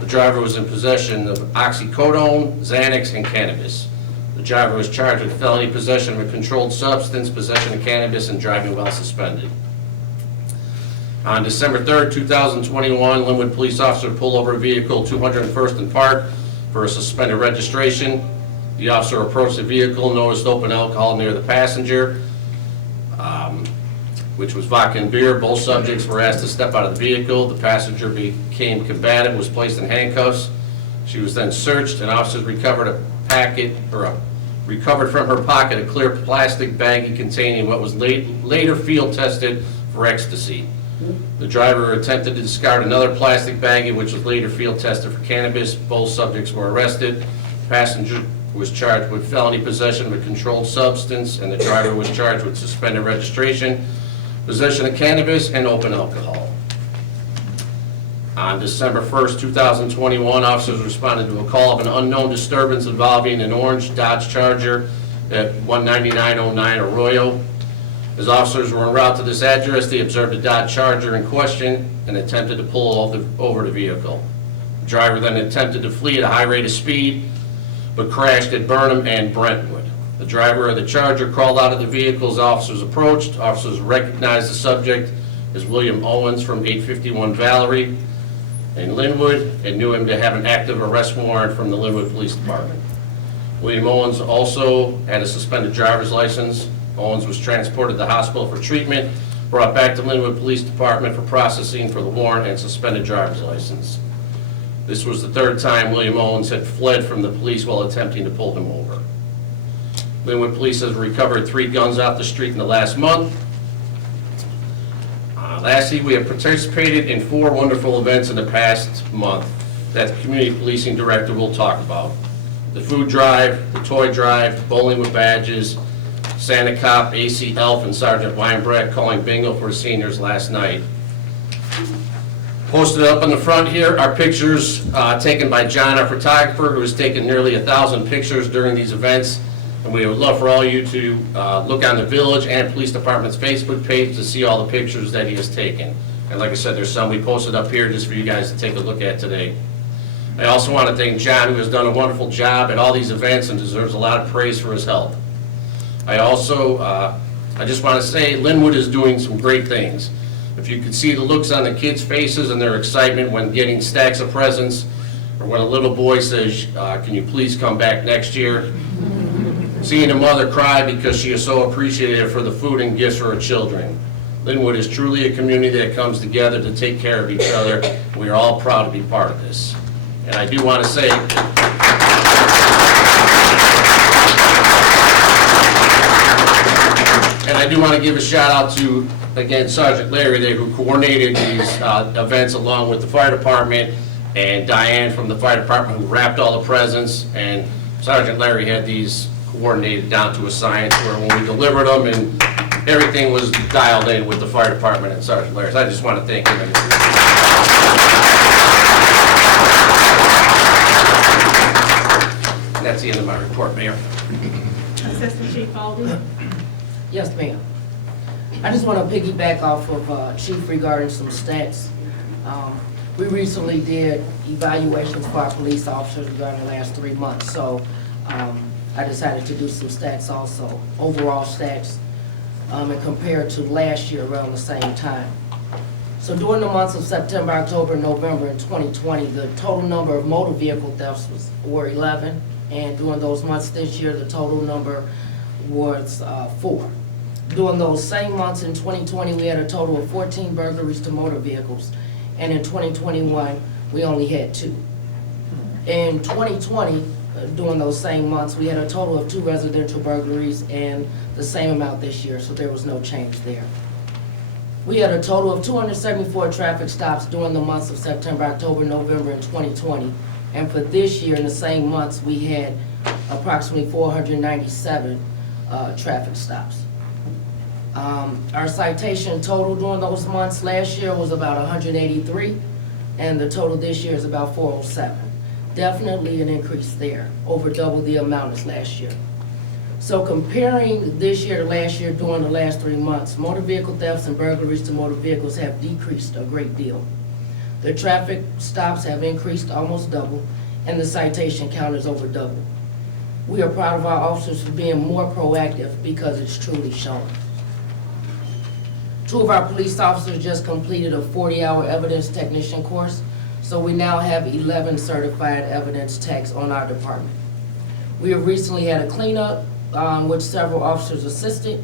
The driver was in possession of oxycodone, Xanax, and cannabis. The driver was charged with felony possession of a controlled substance, possession of cannabis, and driving while suspended. On December 3rd, 2021, Linwood police officer pulled over a vehicle, 201st and Park, for a suspended registration. The officer approached the vehicle, noticed open alcohol near the passenger, which was vodka and beer. Both subjects were asked to step out of the vehicle. The passenger became combative, was placed in handcuffs. She was then searched, and officers recovered recovered from her pocket a clear plastic baggie containing what was later field tested for ecstasy. The driver attempted to discard another plastic baggie, which was later field tested for cannabis. Both subjects were arrested. The passenger was charged with felony possession of a controlled substance, and the driver was charged with suspended registration, possession of cannabis, and open alcohol. On December 1st, 2021, officers responded to a call of an unknown disturbance involving an orange Dodge Charger at 19909 Arroyo. As officers were en route to this address, they observed a Dodge Charger in question and attempted to pull over the vehicle. The driver then attempted to flee at a high rate of speed, but crashed at Burnham and Brentwood. The driver of the Charger crawled out of the vehicle as officers approached. Officers recognized the subject as William Owens from 851 Valerie in Linwood and knew him to have an active arrest warrant from the Linwood Police Department. William Owens also had a suspended driver's license. Owens was transported to the hospital for treatment, brought back to Linwood Police Department for processing for the warrant and suspended driver's license. This was the third time William Owens had fled from the police while attempting to pull him over. Linwood Police has recovered 3 guns off the street in the last month. Lastly, we have participated in 4 wonderful events in the past month that the Community Policing Director will talk about. The food drive, the toy drive, bowling with badges, Santa Cop, AC Elf, and Sergeant Weinbrecht calling bingo for seniors last night. Posted up on the front here are pictures taken by John, our photographer, who has taken nearly 1,000 pictures during these events. And we would love for all you to look on the Village and Police Department's Facebook page to see all the pictures that he has taken. And like I said, there's some we posted up here just for you guys to take a look at today. I also want to thank John, who has done a wonderful job at all these events and deserves a lot of praise for his help. I also, I just want to say Linwood is doing some great things. If you could see the looks on the kids' faces and their excitement when getting stacks of presents, or when a little boy says, can you please come back next year? Seeing a mother cry because she is so appreciative for the food and gifts for her children. Linwood is truly a community that comes together to take care of each other. We are all proud to be part of this. And I do want to say, give a shout out to, again, Sergeant Larry there, who coordinated these events along with the fire department, and Diane from the fire department, who wrapped all the presents. And Sergeant Larry had these coordinated down to a science where when we delivered them, and everything was dialed in with the fire department and Sergeant Larry. So I just want to thank him. And that's the end of my report, Mayor. Assistant Chief Alden. Yes, ma'am. I just want to piggyback off of Chief regarding some stats. We recently did evaluations for our police officers during the last 3 months, so I decided to do some stats also, overall stats, and compared to last year around the same time. So during the months of September, October, November in 2020, the total number of motor vehicle thefts were 11, and during those months this year, the total number was 4. During those same months in 2020, we had a total of 14 burglaries to motor vehicles, and in 2021, we only had 2. In 2020, during those same months, we had a total of 2 residential burglaries and the same amount this year, so there was no change there. We had a total of 274 traffic stops during the months of September, October, November in 2020, and for this year, in the same months, we had approximately 497 traffic stops. Our citation total during those months last year was about 183, and the total this year is about 407. Definitely an increase there, over double the amount as last year. So comparing this year to last year during the last 3 months, motor vehicle thefts and burglaries to motor vehicles have decreased a great deal. The traffic stops have increased almost double, and the citation count is over double. We are proud of our officers for being more proactive because it's truly showing. 2 of our police officers just completed a 40-hour evidence technician course, So we now have 11 certified evidence techs on our department. We have recently had a cleanup, which several officers assisted.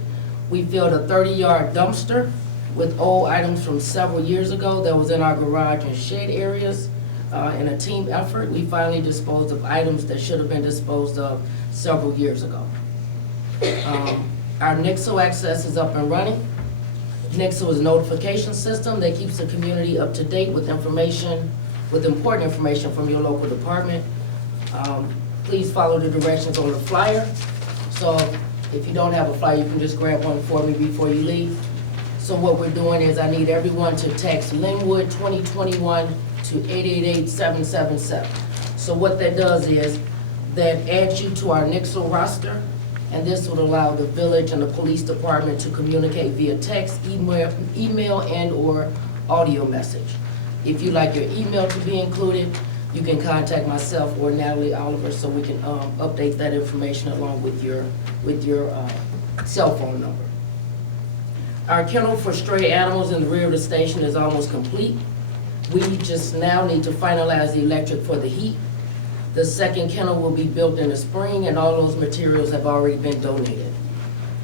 We filled a 30-yard dumpster with old items from several years ago that was in our garage and shed areas. In a team effort, we finally disposed of items that should have been disposed of several years ago. Our Nixle access is up and running. Nixle is a notification system that keeps the community up to date with information, with important information from your local department. Please follow the directions on the flyer. So if you don't have a flyer, you can just grab one for me before you leave. So what we're doing is I need everyone to text Linwood 2021 to 888-777. So what that does is that adds you to our Nixle roster, and this would allow the village and the police department to communicate via text, email and/or audio message. If you'd like your email to be included, you can contact myself or Natalie Oliver so we can update that information along with your cell phone number. Our kennel for stray animals in the rear of the station is almost complete. We just now need to finalize the electric for the heat. The second kennel will be built in the spring, and all those materials have already been donated.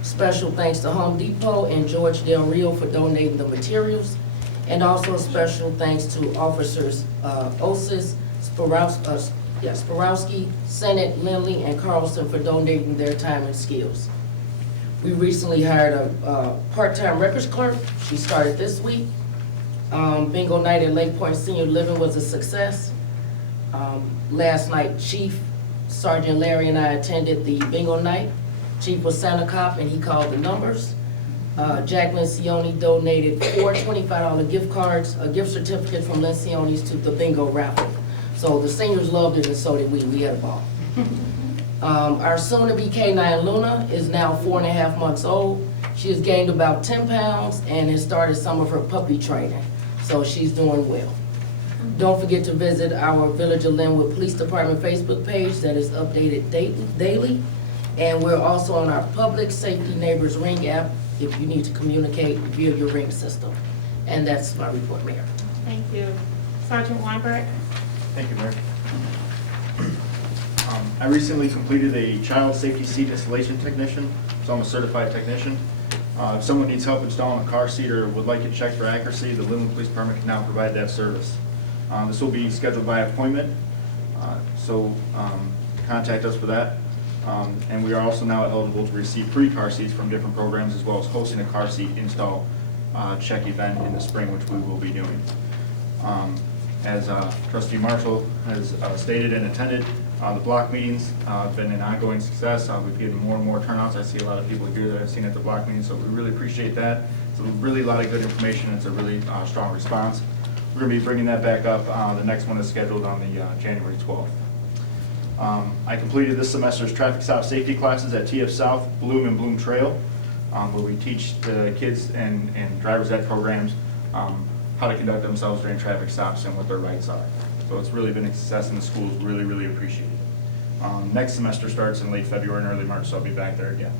Special thanks to Home Depot and George Del Rio for donating the materials, and also special thanks to officers Osis, Sporowski, Sennett, Lindley, and Carlson for donating their time and skills. We recently hired a part-time records clerk. She started this week. Bingo night at Lake Point Senior Living was a success. Last night, Chief Sergeant Larry and I attended the bingo night. Chief was Santa Cop and he called the numbers. Jack Lencioni donated 4 $25 gift cards, a gift certificate from Lencioni's to the bingo raffle. So the seniors loved it and so did we. We had a ball. Our soon-to-be K9 Luna is now 4.5 months old. She has gained about 10 pounds and has started some of her puppy training. So she's doing well. Don't forget to visit our Village of Linwood Police Department Facebook page that is updated daily. And we're also on our Public Safety Neighbors Ring app if you need to communicate via your ring system. And that's my report, Mayor. Thank you. Sergeant Weinberg? Thank you, Mayor. I recently completed a child safety seat installation technician, so I'm a certified technician. If someone needs help installing a car seat or would like it checked for accuracy, the Linwood Police Department can now provide that service. This will be scheduled by appointment, so contact us for that. And we are also now eligible to receive free car seats from different programs, as well as hosting a car seat install check event in the spring, which we will be doing. As Trustee Marshall has stated and attended, the block meetings have been an ongoing success. We've getting more and more turnouts. I see a lot of people here that I've seen at the block meetings, so we really appreciate that. It's really a lot of good information. It's a really strong response. We're going to be bringing that back up. The next one is scheduled on the January 12th. I completed this semester's traffic stop safety classes at TF South, Bloom and Bloom Trail, where we teach the kids and drivers at programs how to conduct themselves during traffic stops and what their rights are. So it's really been a success, and the schools really, really appreciate it. Next semester starts in late February and early March, so I'll be back there again.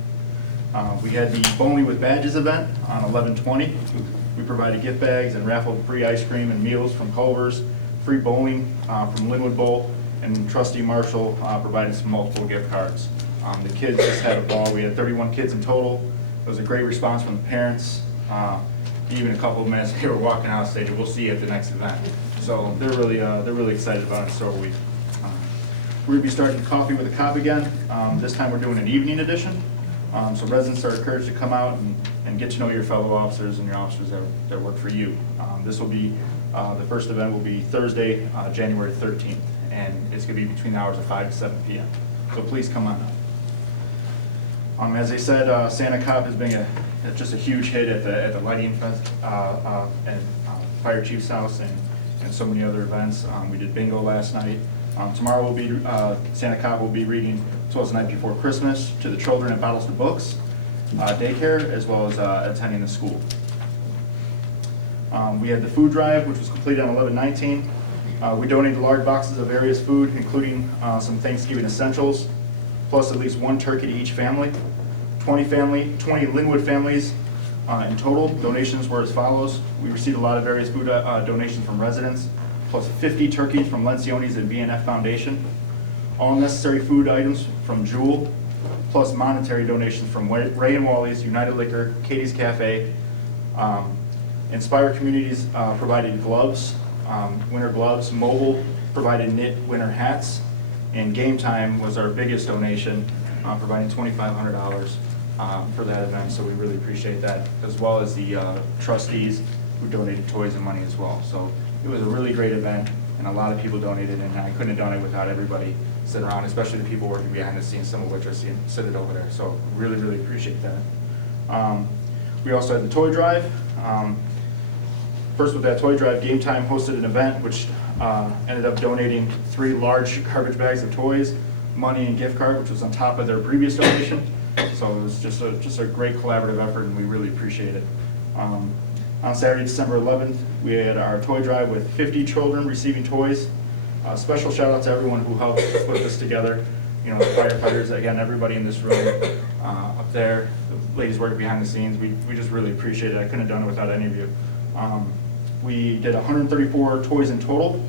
We had the Bowling with Badges event on 11/20. We provided gift bags and raffled free ice cream and meals from Culver's, free bowling from Linwood Bowl, and Trustee Marshall provided some multiple gift cards. The kids just had a ball. We had 31 kids in total. It was a great response from the parents. Even a couple of them as they were walking out stated, "We'll see you at the next event." So they're really excited about it. So are we. We're going to be starting Coffee with a Cop again. This time we're doing an evening edition. So residents are encouraged to come out and get to know your fellow officers and your officers that work for you. This will be, the first event will be Thursday, January 13th, and it's going to be between the hours of 5 to 7 p.m. So please come on out. As I said, Santa Cop has been just a huge hit at the lighting fest and Fire Chief's house and so many other events. We did bingo last night. Tomorrow will be Santa Cop will be reading "'Twas the Night Before Christmas" to the children at Bottles to Books daycare, as well as attending the school. We had the food drive, which was completed on 11/19. We donated large boxes of various food, including some Thanksgiving essentials, plus at least 1 turkey to each family. 20 Linwood families in total. Donations were as follows. We received a lot of various food donations from residents, plus 50 turkeys from Lencioni's and BNF Foundation. All necessary food items from Jewel, plus monetary donations from Ray and Wally's, United Liquor, Katie's Cafe. Inspire Communities provided gloves, winter gloves. Mobile provided knit winter hats. And Game Time was our biggest donation, providing $2,500 for that event, so we really appreciate that, as well as the trustees who donated toys and money as well. So it was a really great event, and a lot of people donated, and I couldn't have done it without everybody sitting around, especially the people working behind the scenes, some of which are sitting over there. So really, really appreciate that. We also had the toy drive. First with that toy drive, Game Time hosted an event which ended up donating 3 large garbage bags of toys, money, and gift card, which was on top of their previous donation. So it was just a great collaborative effort, and we really appreciate it. On Saturday, December 11th, we had our toy drive with 50 children receiving toys. Special shout out to everyone who helped put this together. You know, the firefighters, again, everybody in this room, up there, the ladies working behind the scenes. We just really appreciate it. I couldn't have done it without any of you. We did 134 toys in total.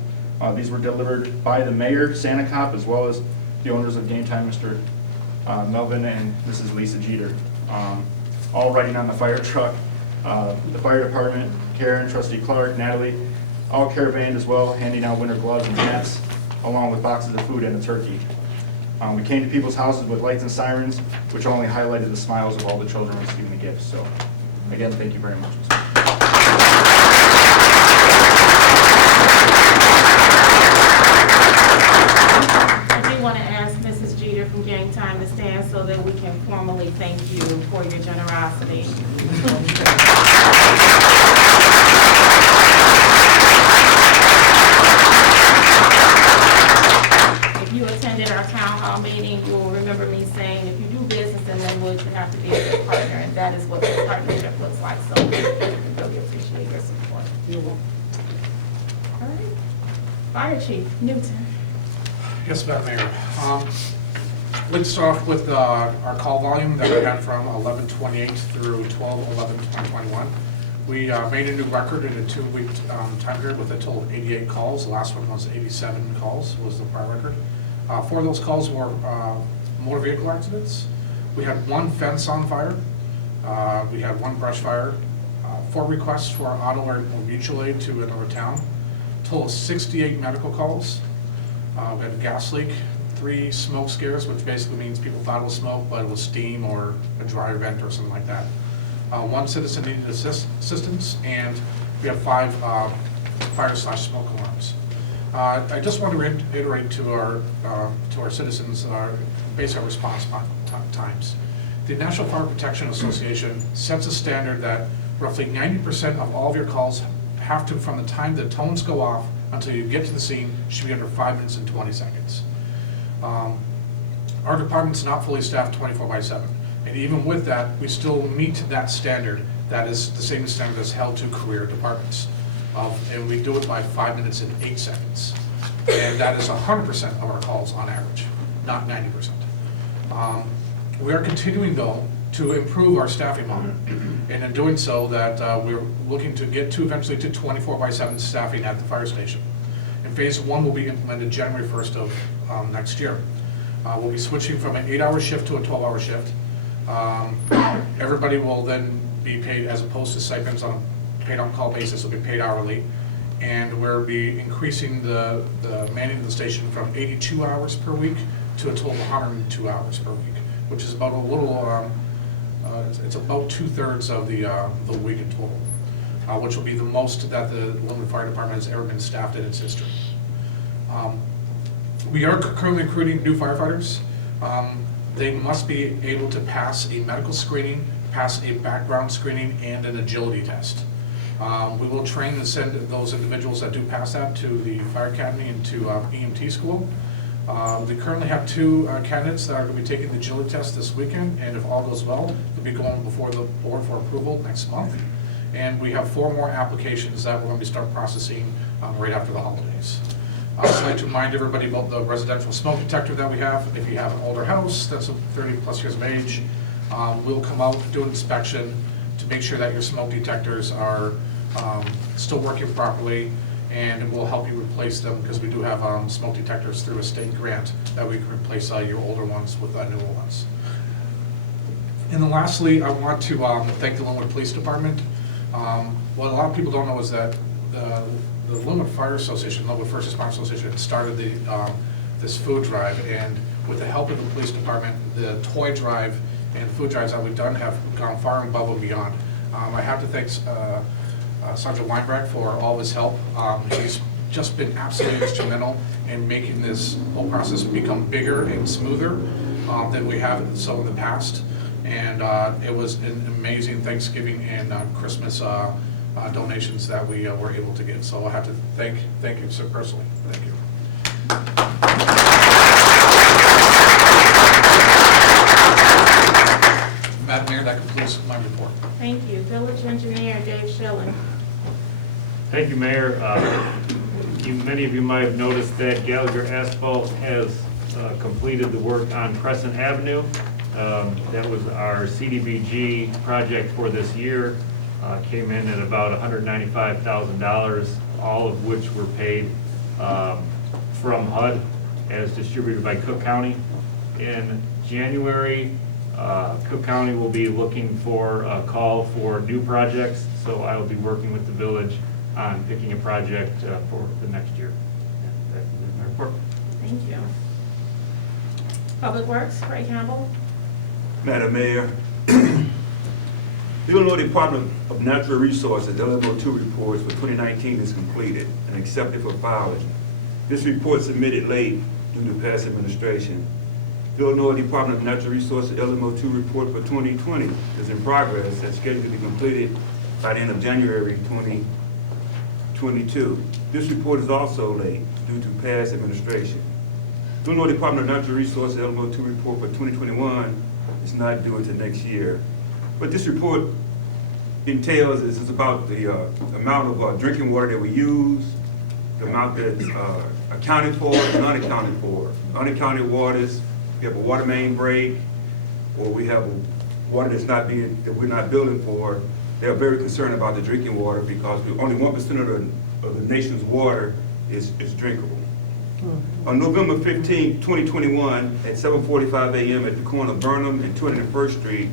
These were delivered by the mayor, Santa Cop, as well as the owners of Game Time, Mr. Melvin and Mrs. Lisa Jeter. All riding on the fire truck. The fire department, Karen, Trustee Clark, Natalie, all caravanned as well, handing out winter gloves and hats, along with boxes of food and a turkey. We came to people's houses with lights and sirens, which only highlighted the smiles of all the children receiving the gifts. So, again, thank you very much. I do want to ask Mrs. Jeter from Game Time to stand so that we can formally thank you for your generosity. If you attended our town hall meeting, you will remember me saying, if you do business in Linwood, you have to be a good partner, and that is what the partnership looks like. So we really appreciate your support. All right. Fire Chief Newton. Yes, Madam Mayor. Let's start off with our call volume that we had from 11/28 through 12/11/2021. We made a new record in a 2-week time period with a total of 88 calls. The last one was 87 calls, was the prior record. 4 of those calls were motor vehicle accidents. We had 1 fence on fire. We had 1 brush fire. 4 requests for auto or mutual aid to another town. Total of 68 medical calls. We had a gas leak, 3 smoke scares, which basically means people thought it was smoke, but it was steam or a dry vent or something like that. 1 citizen needed assistance, and we have 5 fire/smoke alarms. I just want to reiterate to our citizens basic response times. The National Fire Protection Association sets a standard that roughly 90% of all of your calls have to, from the time the tones go off until you get to the scene, should be under 5 minutes and 20 seconds. Our department's not fully staffed 24/7, and even with that, we still meet that standard. That is the same standard that's held to career departments. And we do it by 5 minutes and 8 seconds. And that is 100% of our calls on average, not 90%. We are continuing, though, to improve our staffing model. And in doing so, that we're looking to get to eventually to 24/7 staffing at the fire station. And phase 1 will be implemented January 1st of next year. We'll be switching from an 8-hour shift to a 12-hour shift. Everybody will then be paid, as opposed to stipends on a paid-on-call basis, will be paid hourly. And we'll be increasing the manning of the station from 82 hours per week to a total of 102 hours per week, which is about a little, it's about 2/3 of the week in total, which will be the most that the Linwood Fire Department has ever been staffed in its history. We are currently recruiting new firefighters. They must be able to pass a medical screening, pass a background screening, and an agility test. We will train and send those individuals that do pass that to the fire academy and to EMT school. We currently have 2 candidates that are going to be taking the agility test this weekend, and if all goes well, they'll be going before the board for approval next month. And we have 4 more applications that we're going to start processing right after the holidays. I'd also like to remind everybody about the residential smoke detector that we have. If you have an older house that's 30+ years of age, we'll come out, do an inspection to make sure that your smoke detectors are still working properly, and we'll help you replace them because we do have smoke detectors through a state grant that we can replace your older ones with newer ones. And then lastly, I want to thank the Linwood Police Department. What a lot of people don't know is that the Linwood Fire Association, Linwood First Responders Association, started this food drive, and with the help of the police department, the toy drive and food drives that we've done have gone far and above and beyond. I have to thank Sergeant Weinbrecht for all of his help. He's just been absolutely instrumental in making this whole process become bigger and smoother than we have so in the past. And it was an amazing Thanksgiving and Christmas donations that we were able to get. So I have to thank you, sir, personally. Thank you. Madam Mayor, that concludes my report. Thank you. Village Engineer Dave Schilling. Thank you, Mayor. Many of you might have noticed that Gallagher Asphalt has completed the work on Crescent Avenue. That was our CDBG project for this year. Came in at about $195,000, all of which were paid from HUD as distributed by Cook County. In January, Cook County will be looking for a call for new projects, so I will be working with the village on picking a project for the next year. That's my report. Thank you. Public Works, Ray Campbell. Madam Mayor, the Illinois Department of Natural Resources LMO2 reports for 2019 is completed and accepted for filing. This report submitted late due to past administration. The Illinois Department of Natural Resources LMO2 report for 2020 is in progress and scheduled to be completed by the end of January 2022. This report is also late due to past administration. The Illinois Department of Natural Resources LMO2 report for 2021 is not due until next year. What this report entails is about the amount of drinking water that we use, the amount that's accounted for and unaccounted for. Unaccounted waters, we have a water main break, or we have water that we're not building for. They're very concerned about the drinking water because only 1% of the nation's water is drinkable. On November 15, 2021, at 7:45 a.m. at the corner of Burnham and 201st Street,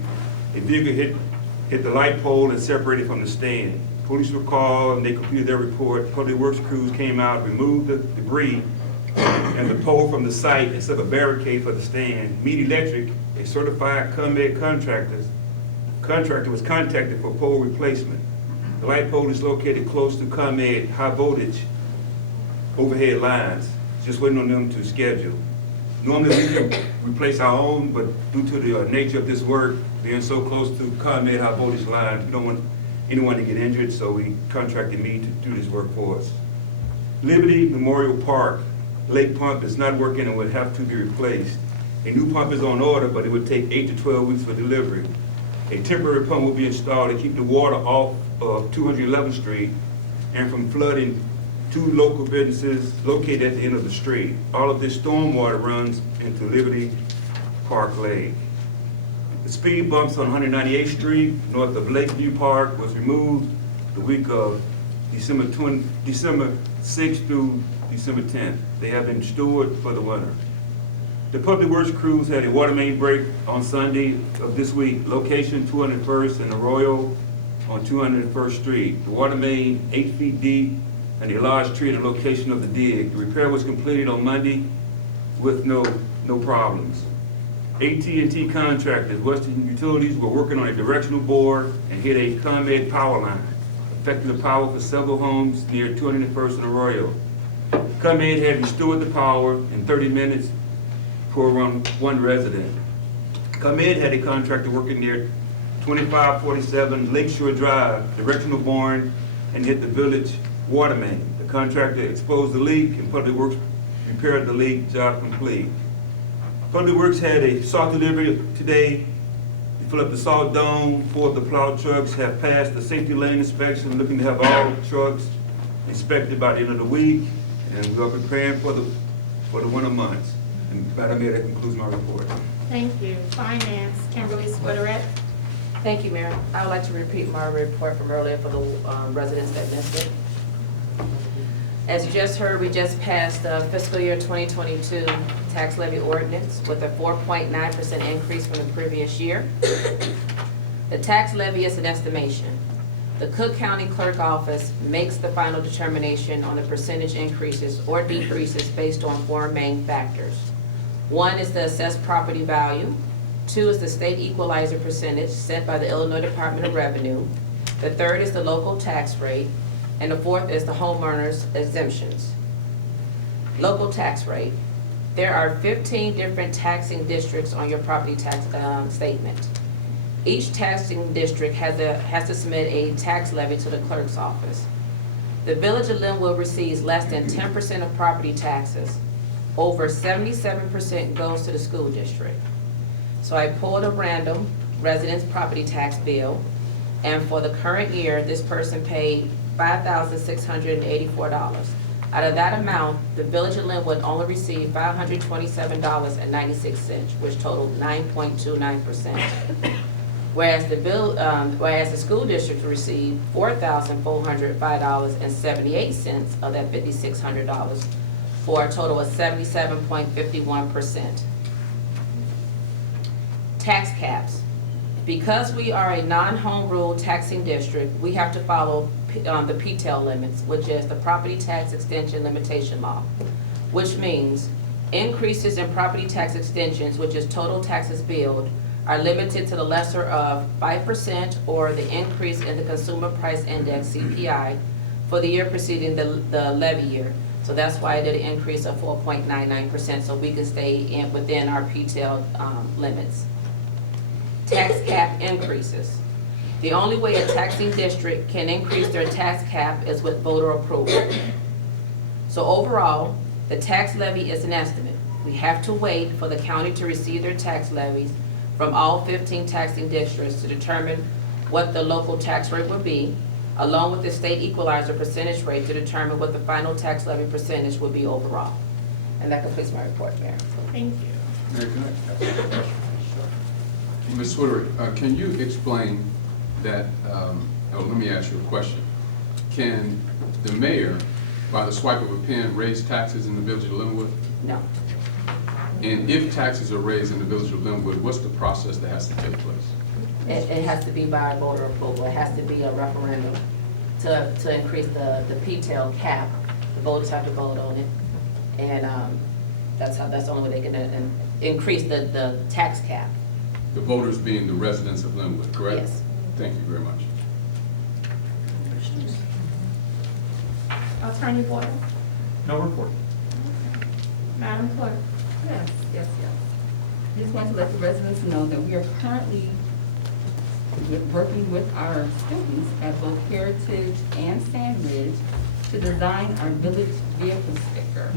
a vehicle hit the light pole and separated from the stand. Police were called and they completed their report. Public Works crews came out, removed the debris and the pole from the site and set up a barricade for the stand. Mead Electric, a certified ComEd contractor was contacted for pole replacement. The light pole is located close to ComEd high voltage overhead lines. Just waiting on them to schedule. Normally we can replace our own, but due to the nature of this work, being so close to ComEd high voltage lines, we don't want anyone to get injured, so we contracted me to do this work for us. Liberty Memorial Park lake pump is not working and would have to be replaced. A new pump is on order, but it would take 8 to 12 weeks for delivery. A temporary pump will be installed to keep the water off of 211th Street and from flooding two local businesses located at the end of the street. All of this stormwater runs into Liberty Park Lake. The speed bumps on 198th Street, north of Lakeview Park, was removed the week of December 6th through December 10th. They have been stored for the winter. The Public Works crews had a water main break on Sunday of this week, location 201st and Arroyo on 201st Street. The water main 8 feet deep and a large tree in the location of the dig. The repair was completed on Monday with no problems. AT&T contractors, Western Utilities, were working on a directional board and hit a ComEd power line, affecting the power for several homes near 201st and Arroyo. ComEd had restored the power in 30 minutes for around one resident. ComEd had a contractor working near 2547 Lakeshore Drive, directional boring, and hit the village water main. The contractor exposed the leak and Public Works repaired the leak, job complete. Public Works had a salt delivery today. They fill up the salt dome. 4 of the plow trucks have passed the safety lane inspection, looking to have all trucks inspected by the end of the week. And we are preparing for the winter months. And Madam Mayor, that concludes my report. Thank you. Finance, Kimberly Swiderette. Thank you, Mayor. I would like to repeat my report from earlier for the residents that missed it. As you just heard, we just passed the fiscal year 2022 tax levy ordinance with a 4.9% increase from the previous year. The tax levy is an estimation. The Cook County Clerk Office makes the final determination on the percentage increases or decreases based on four main factors. One is the assessed property value. Two is the state equalizer percentage set by the Illinois Department of Revenue. The third is the local tax rate. And the fourth is the homeowner's exemptions. Local tax rate. There are 15 different taxing districts on your property tax statement. Each taxing district has to submit a tax levy to the clerk's office. The Village of Linwood receives less than 10% of property taxes. Over 77% goes to the school district. So I pulled a random residence property tax bill, and for the current year, this person paid $5,684. Out of that amount, the Village of Linwood only received $527.96, which totaled 9.29%. Whereas the school district received $4,405.78 of that $5,600, for a total of 77.51%. Tax caps. Because we are a non-home rule taxing district, we have to follow the PTEL limits, which is the Property Tax Extension Limitation Law, which means increases in property tax extensions, which is total taxes billed, are limited to the lesser of 5% or the increase in the Consumer Price Index, CPI, for the year preceding the levy year. So that's why I did an increase of 4.99%, so we can stay within our PTEL limits. Tax cap increases. The only way a taxing district can increase their tax cap is with voter approval. So overall, the tax levy is an estimate. We have to wait for the county to receive their tax levies from all 15 taxing districts to determine what the local tax rate will be, along with the state equalizer percentage rate to determine what the final tax levy percentage will be overall. And that completes my report, Mayor. Thank you. Mayor, can I ask a question? Ms. Swiderick, can you explain that, let me ask you a question. Can the mayor, by the swipe of a pen, raise taxes in the Village of Linwood? No. And if taxes are raised in the Village of Linwood, what's the process that has to take place? It has to be by voter approval. It has to be a referendum to increase the PTEL cap. The voters have to vote on it. And that's the only way they can increase the tax cap. The voters being the residents of Linwood, correct? Yes. Thank you very much. Attorney Boyle. No report. Madam Clerk. Yes. Just want to let the residents know that we are currently working with our students at both Heritage and Sandridge to design our village vehicle sticker.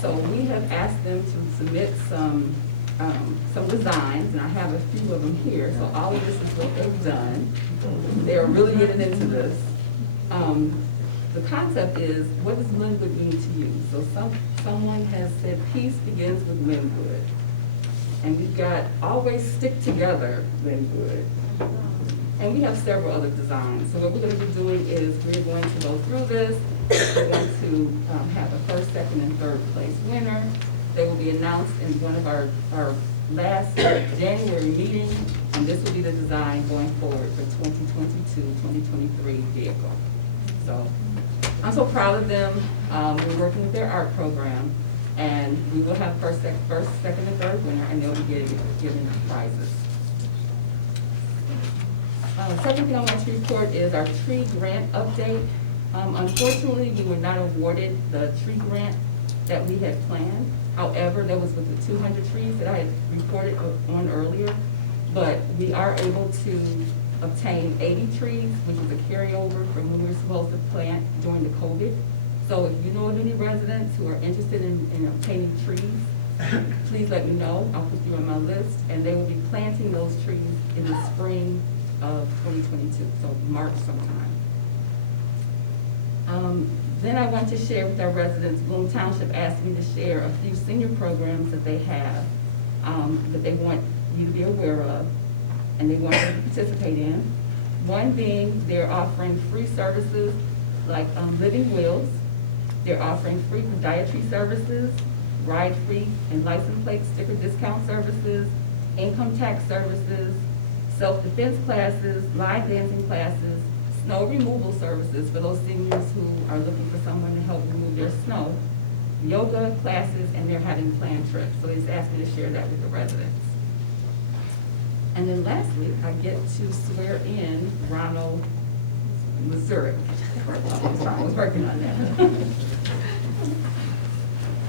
So we have asked them to submit some designs, and I have a few of them here. So all of this is what they've done. They are really getting into this. The concept is, what does Linwood mean to you? So someone has said, peace begins with Linwood. And we've got always stick together Linwood. And we have several other designs. So what we're going to be doing is we're going to go through this. We're going to have a first, second, and third place winner. They will be announced in one of our last January meeting, and this will be the design going forward for 2022-2023 vehicle. So I'm so proud of them. We're working with their art program, and we will have first, second, and third winner, and they'll be given prizes. Second thing I want to report is our tree grant update. Unfortunately, we were not awarded the tree grant that we had planned. However, that was with the 200 trees that I had reported on earlier. But we are able to obtain 80 trees, which is a carryover from when we were supposed to plant during the COVID. So if you know of any residents who are interested in obtaining trees, please let me know. I'll put you on my list. And they will be planting those trees in the spring of 2022, so March sometime. Then I want to share with our residents, Bloom Township asked me to share a few senior programs that they have that they want you to be aware of and they want you to participate in. One being they're offering free services like Living Wills, They're offering free podiatry services, ride-free and license plate sticker discount services, income tax services, self-defense classes, line dancing classes, snow removal services for those seniors who are looking for someone to help remove their snow, yoga classes, and they're having planned trips. So he's asked me to share that with the residents. And then lastly, I get to swear in Ronald Missouri. I was working on that.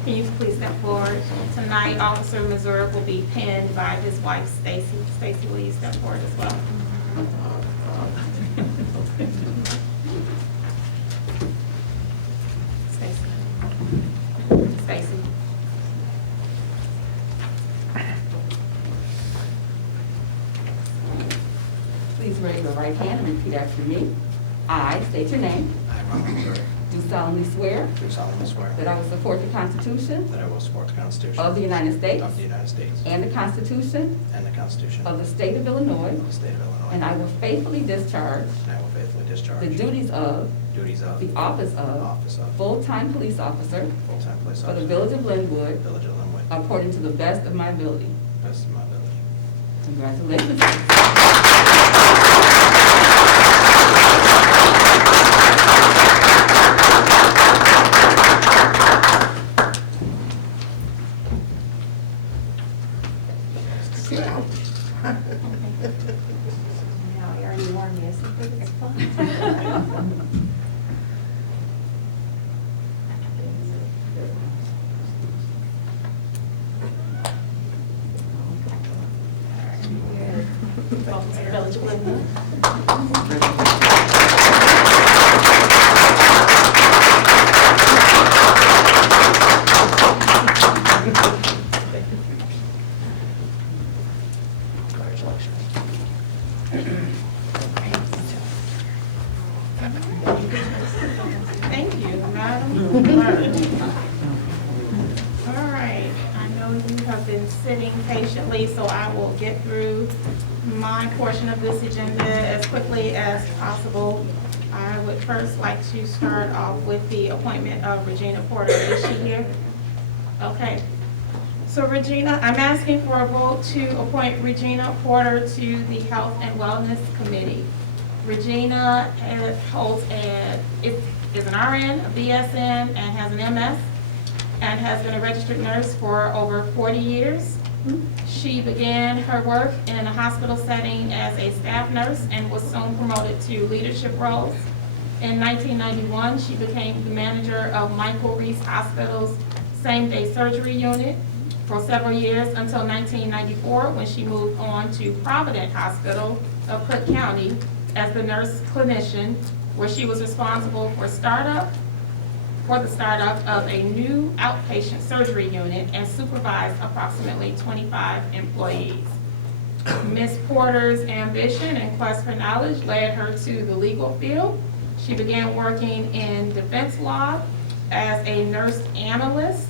Can you please step forward? Tonight, Officer Missouri will be pinned by his wife, Stacy. Stacy, will you step forward as well? Stacy. Stacy. Please raise your right hand and repeat after me. I state your name. I, Ronald Missouri, Do solemnly swear do solemnly swear that I will support the Constitution that I will support the Constitution of the United States of the United States and the Constitution and the Constitution of the State of Illinois, of the State of Illinois, and I will faithfully discharge and I will faithfully discharge the duties of the office of full-time police officer full-time police for the officer Village of Linwood Village of Linwood, according to the best of my ability. best of my ability. Congratulations. Now, you already warned me, so it's fun. Welcome to the Village of Linwood. Thank you, Madam Clerk. All right, I know you have been sitting patiently, so I will get through my portion of this agenda as quickly as possible. I would first like to start off with the appointment of Regina Porter. Is she here? Okay. So Regina, I'm asking for a vote to appoint Regina Porter to the Health and Wellness Committee. Regina is an RN, a BSN, and has an MS, and has been a registered nurse for over 40 years. She began her work in a hospital setting as a staff nurse and was soon promoted to leadership roles. In 1991, she became the manager of Michael Reese Hospital's same-day surgery unit for several years until 1994, when she moved on to Provident Hospital of Cook County as the nurse clinician, where she was responsible for the startup of a new outpatient surgery unit and supervised approximately 25 employees. Ms. Porter's ambition and quest for knowledge led her to the legal field. She began working in defense law as a nurse analyst.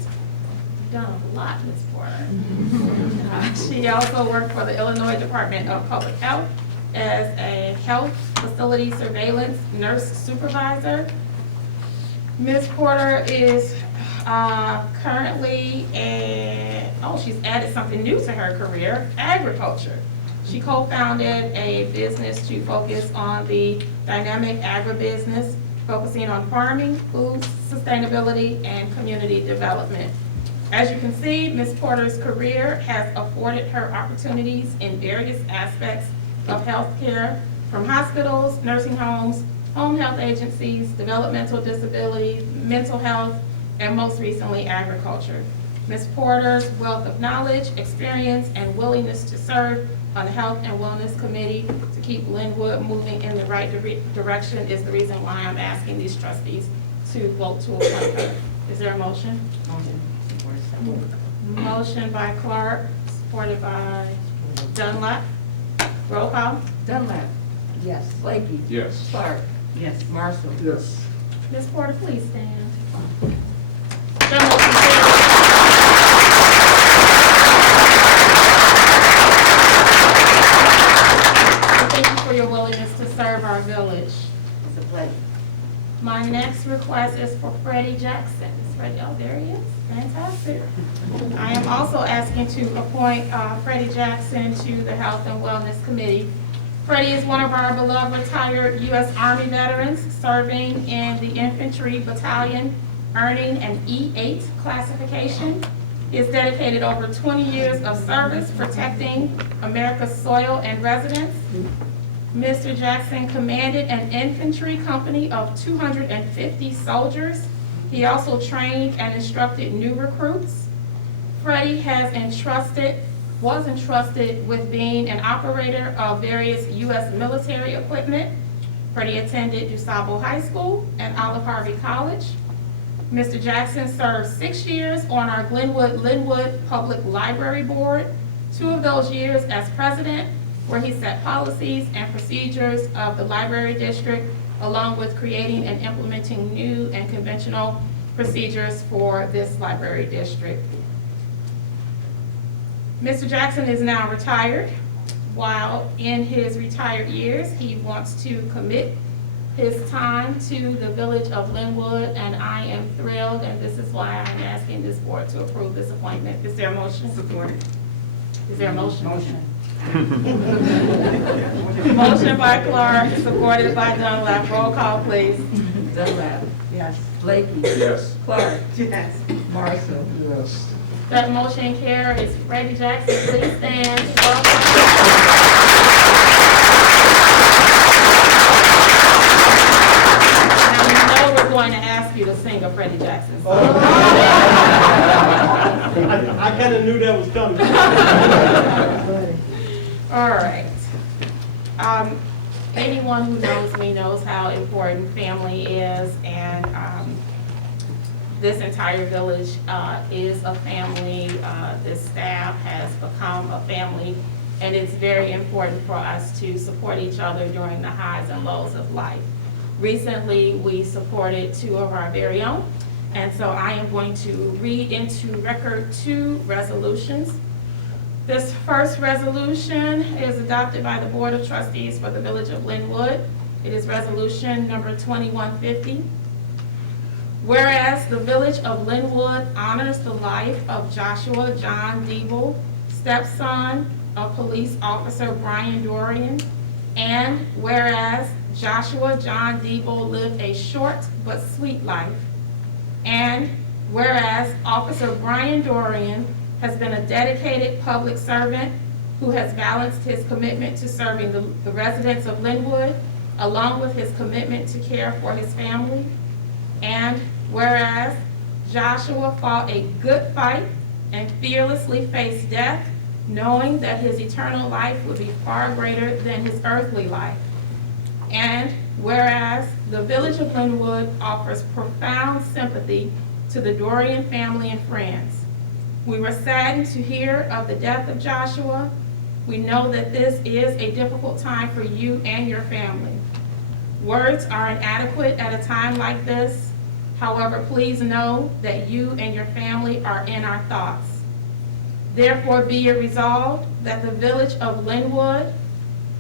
You've done a lot, Ms. Porter. She also worked for the Illinois Department of Public Health as a health facility surveillance nurse supervisor. Ms. Porter is currently she's added something new to her career, agriculture. She co-founded a business to focus on the dynamic agribusiness, focusing on farming, food sustainability, and community development. As you can see, Ms. Porter's career has afforded her opportunities in various aspects of healthcare, from hospitals, nursing homes, home health agencies, developmental disabilities, mental health, and most recently, agriculture. Ms. Porter's wealth of knowledge, experience, and willingness to serve on the Health and Wellness Committee to keep Linwood moving in the right direction is the reason why I'm asking these trustees to vote to appoint her. Is there a motion? Motion by Clark, supported by Dunlap. Roll call. Dunlap. Yes. Blakey. Yes. Clark. Yes. Marshall. Yes. Ms. Porter, please stand. Thank you for your willingness to serve our village. It's a pleasure. My next request request is for Freddie Jackson. Is Freddie, oh, there he is. Fantastic. I am also asking to appoint Freddie Jackson to the Health and Wellness Committee. Freddie is one of our beloved retired U.S. Army veterans serving in the Infantry Battalion, earning an E8 classification. He has dedicated over 20 years of service protecting America's soil and residents. Mr. Jackson commanded an infantry company of 250 soldiers. He also trained and instructed new recruits. Freddie was entrusted with being an operator of various U.S. military equipment. Freddie attended DuSable High School and Olive Harvey College. Mr. Jackson served 6 years on our Linwood Public Library Board, 2 of those years as president, where he set policies and procedures of the library district, along with creating and implementing new and conventional procedures for this library district. Mr. Jackson is now retired. While in his retired years, he wants to commit his time to the village of Linwood, and I am thrilled, and this is why I'm asking this board to approve this appointment. Is there a motion? Support. Is there a motion? Motion. Motion by Clark, supported by Dunlap. Roll call, please. Dunlap. Yes. Blakey. Yes. Clark. Yes. Marshall. Yes. That motion carries. Freddie Jackson, please stand. Now, you know we're going to ask you to sing a Freddie Jackson song. I kind of knew that was coming. All right. Anyone who knows me knows how important family is, and this entire village is a family. This staff has become a family, and it's very important for us to support each other during the highs and lows of life. Recently, we supported 2 of our very own, and so I am going to read into record 2 resolutions. This first resolution is adopted by the Board of Trustees for the Village of Linwood. It is resolution number 2150. Whereas the Village of Linwood honors the life of Joshua John Diebel, stepson of Police Officer Brian Dorian, and whereas Joshua John Diebel lived a short but sweet life, and whereas Officer Brian Dorian has been a dedicated public servant who has balanced his commitment to serving the residents of Linwood, along with his commitment to care for his family. And whereas Joshua fought a good fight and fearlessly faced death, knowing that his eternal life would be far greater than his earthly life. And whereas the Village of Linwood offers profound sympathy to the Dorian family and friends. We were saddened to hear of the death of Joshua. We know that this is a difficult time for you and your family. Words are inadequate at a time like this. However, please know that you and your family are in our thoughts. Therefore, be it resolved that the Village of Linwood,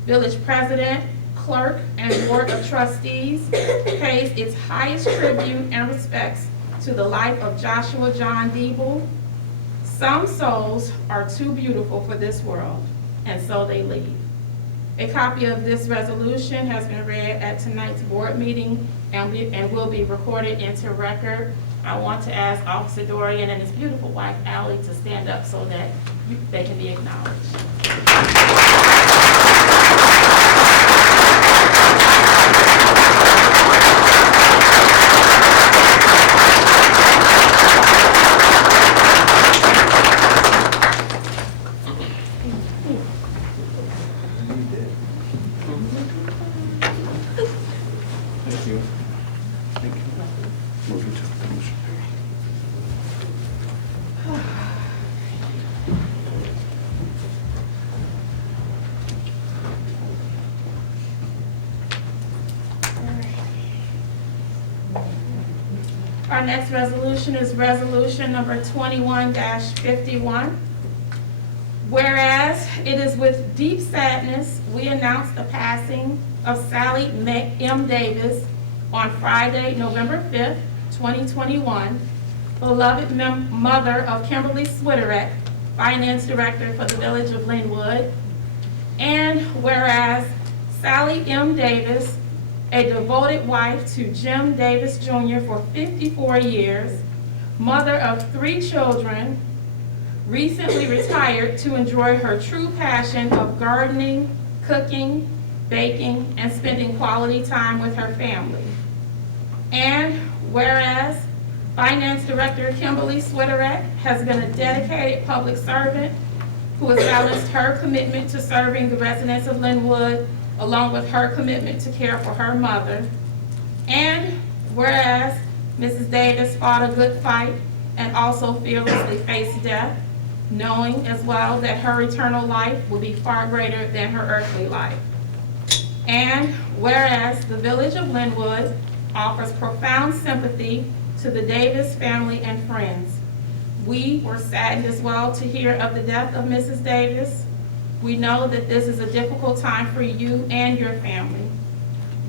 Village President, Clerk, and Board of Trustees pays its highest tribute and respects to the life of Joshua John Diebel. Some souls are too beautiful for this world, and so they leave. A copy of this resolution has been read at tonight's board meeting and will be recorded into record. I want to ask Officer Dorian and his beautiful wife, Allie, to stand up so that they can be acknowledged. Thank you. Thank you. Motion to motion. Our next resolution is resolution number 21-51. Whereas it is with deep sadness we announce the passing of Sally M. Davis, on Friday, November 5th, 2021, beloved mother of Kimberly Switterek, Finance Director for the Village of Linwood. And whereas Sally M. Davis, a devoted wife to Jim Davis Jr. for 54 years, mother of 3 children, recently retired to enjoy her true passion of gardening, cooking, baking, and spending quality time with her family. And whereas Finance Director Kimberly Switterek has been a dedicated public servant who has balanced her commitment to serving the residents of Linwood along with her commitment to care for her mother. And whereas Mrs. Davis fought a good fight and also fearlessly faced death, knowing as well that her eternal life will be far greater than her earthly life. And whereas the Village of Linwood offers profound sympathy to the Davis family and friends. We were saddened as well to hear of the death of Mrs. Davis. We know that this is a difficult time for you and your family.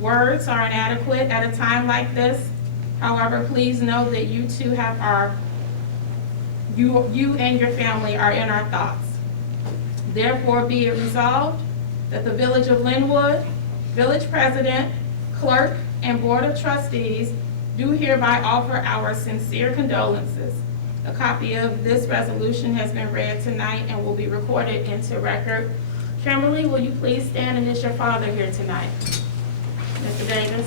Words are inadequate at a time like this. However, please know that you too have you and your family are in our thoughts. Therefore, be it resolved that the Village of Linwood, Village President, Clerk, and Board of Trustees do hereby offer our sincere condolences. A copy of this resolution has been read tonight and will be recorded into record. Kimberly, will you please stand, and is your father here tonight? Mr. Davis.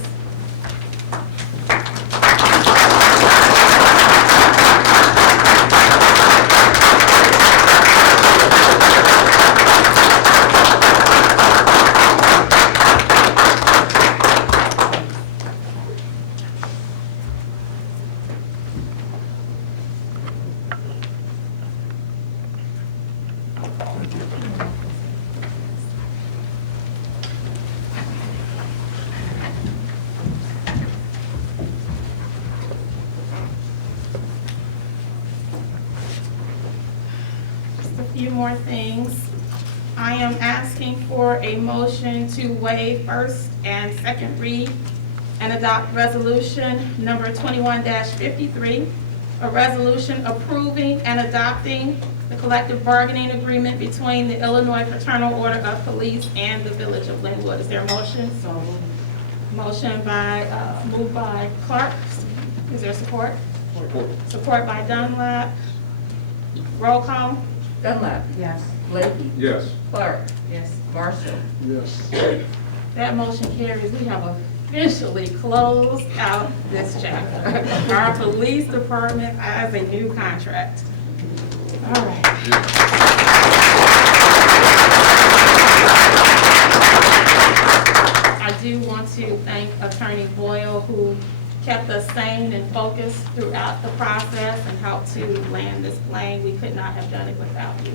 Few more things. I am asking for a motion to waive first and second read and adopt resolution number 21-53, a resolution approving and adopting the collective bargaining agreement between the Illinois Fraternal Order of Police and the Village of Linwood. Is there a motion? So motion by, moved by Clark. Is there support? Support by Dunlap. Roll call. Dunlap. Yes. Blakey. Yes. Clark. Yes. Marshall. Yes. That motion carries. We have officially closed out this chapter. Our police department has a new contract. All right. I do want to thank Attorney Boyle, who kept us sane and focused throughout the process and helped to land this plane. We could not have done it without you.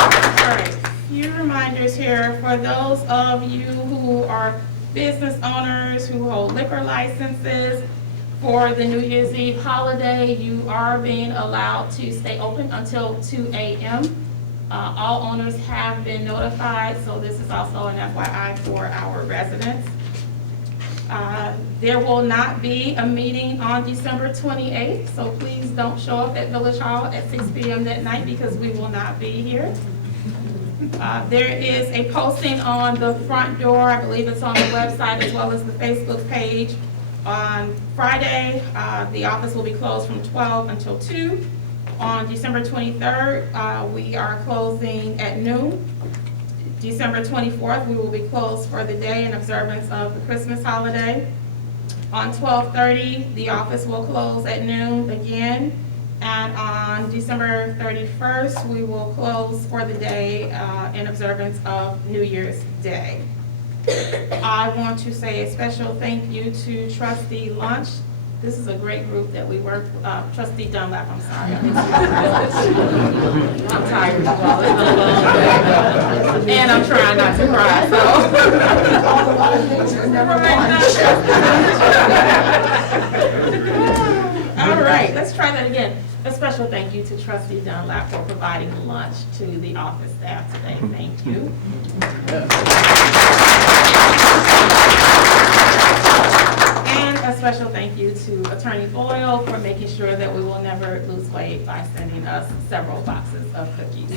All right, few reminders here for those of you who are business owners who hold liquor licenses. For the New Year's Eve holiday, you are being allowed to stay open until 2 a.m. All owners have been notified, so this is also an FYI for our residents. There will not be a meeting on December 28th, so please don't show up at Village Hall at 6 p.m. that night because we will not be here. There is a posting on the front door, I believe it's on the website as well as the Facebook page. On Friday, the office will be closed from 12 until 2. On December 23rd, we are closing at noon. December 24th, we will be closed for the day in observance of the Christmas holiday. On 12/30, the office will close at noon again. And on December 31st, we will close for the day in observance of New Year's Day. I want to say a special thank you to Trustee Lunch. This is a great group that we work with. Trustee Dunlap, I'm sorry. I'm tired. And I'm trying not to cry, so. All right, let's try that again. A special thank you to trustee Dunlap for providing lunch to the office staff today. Thank you. And a special thank you to Attorney Boyle for making sure that we will never lose weight by sending us several boxes of cookies.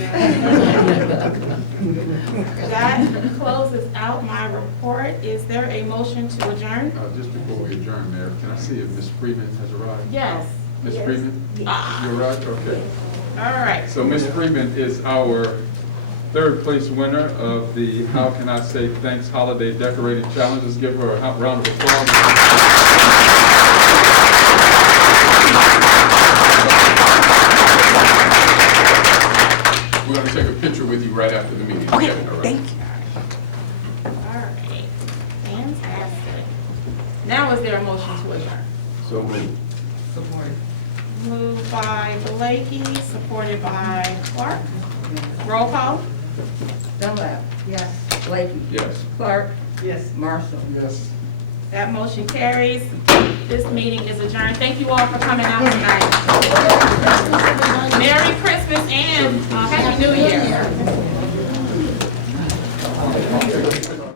That closes out my report. Is there a motion to adjourn? Just before we adjourn, Mayor, can I see if Ms. Freeman has arrived? Yes. Ms. Yes. Freeman? Ah. You arrived? Okay. All right. So Ms. Freeman is our third place winner of the How Can I Say Thanks Holiday Decorating Challenge. Let's give her a round of applause. We're going to take a picture with you right after the meeting. Okay, All right. thank you. All right, fantastic. Now is there a motion to adjourn? So moved. Moved by Blakey, supported by Clark. Roll call. Dunlap. Yes. Blakey. Yes. Clark. Yes. Marshall. Yes. That motion carries. This meeting is adjourned. Thank you all for coming out tonight. Merry Christmas and Happy New Year.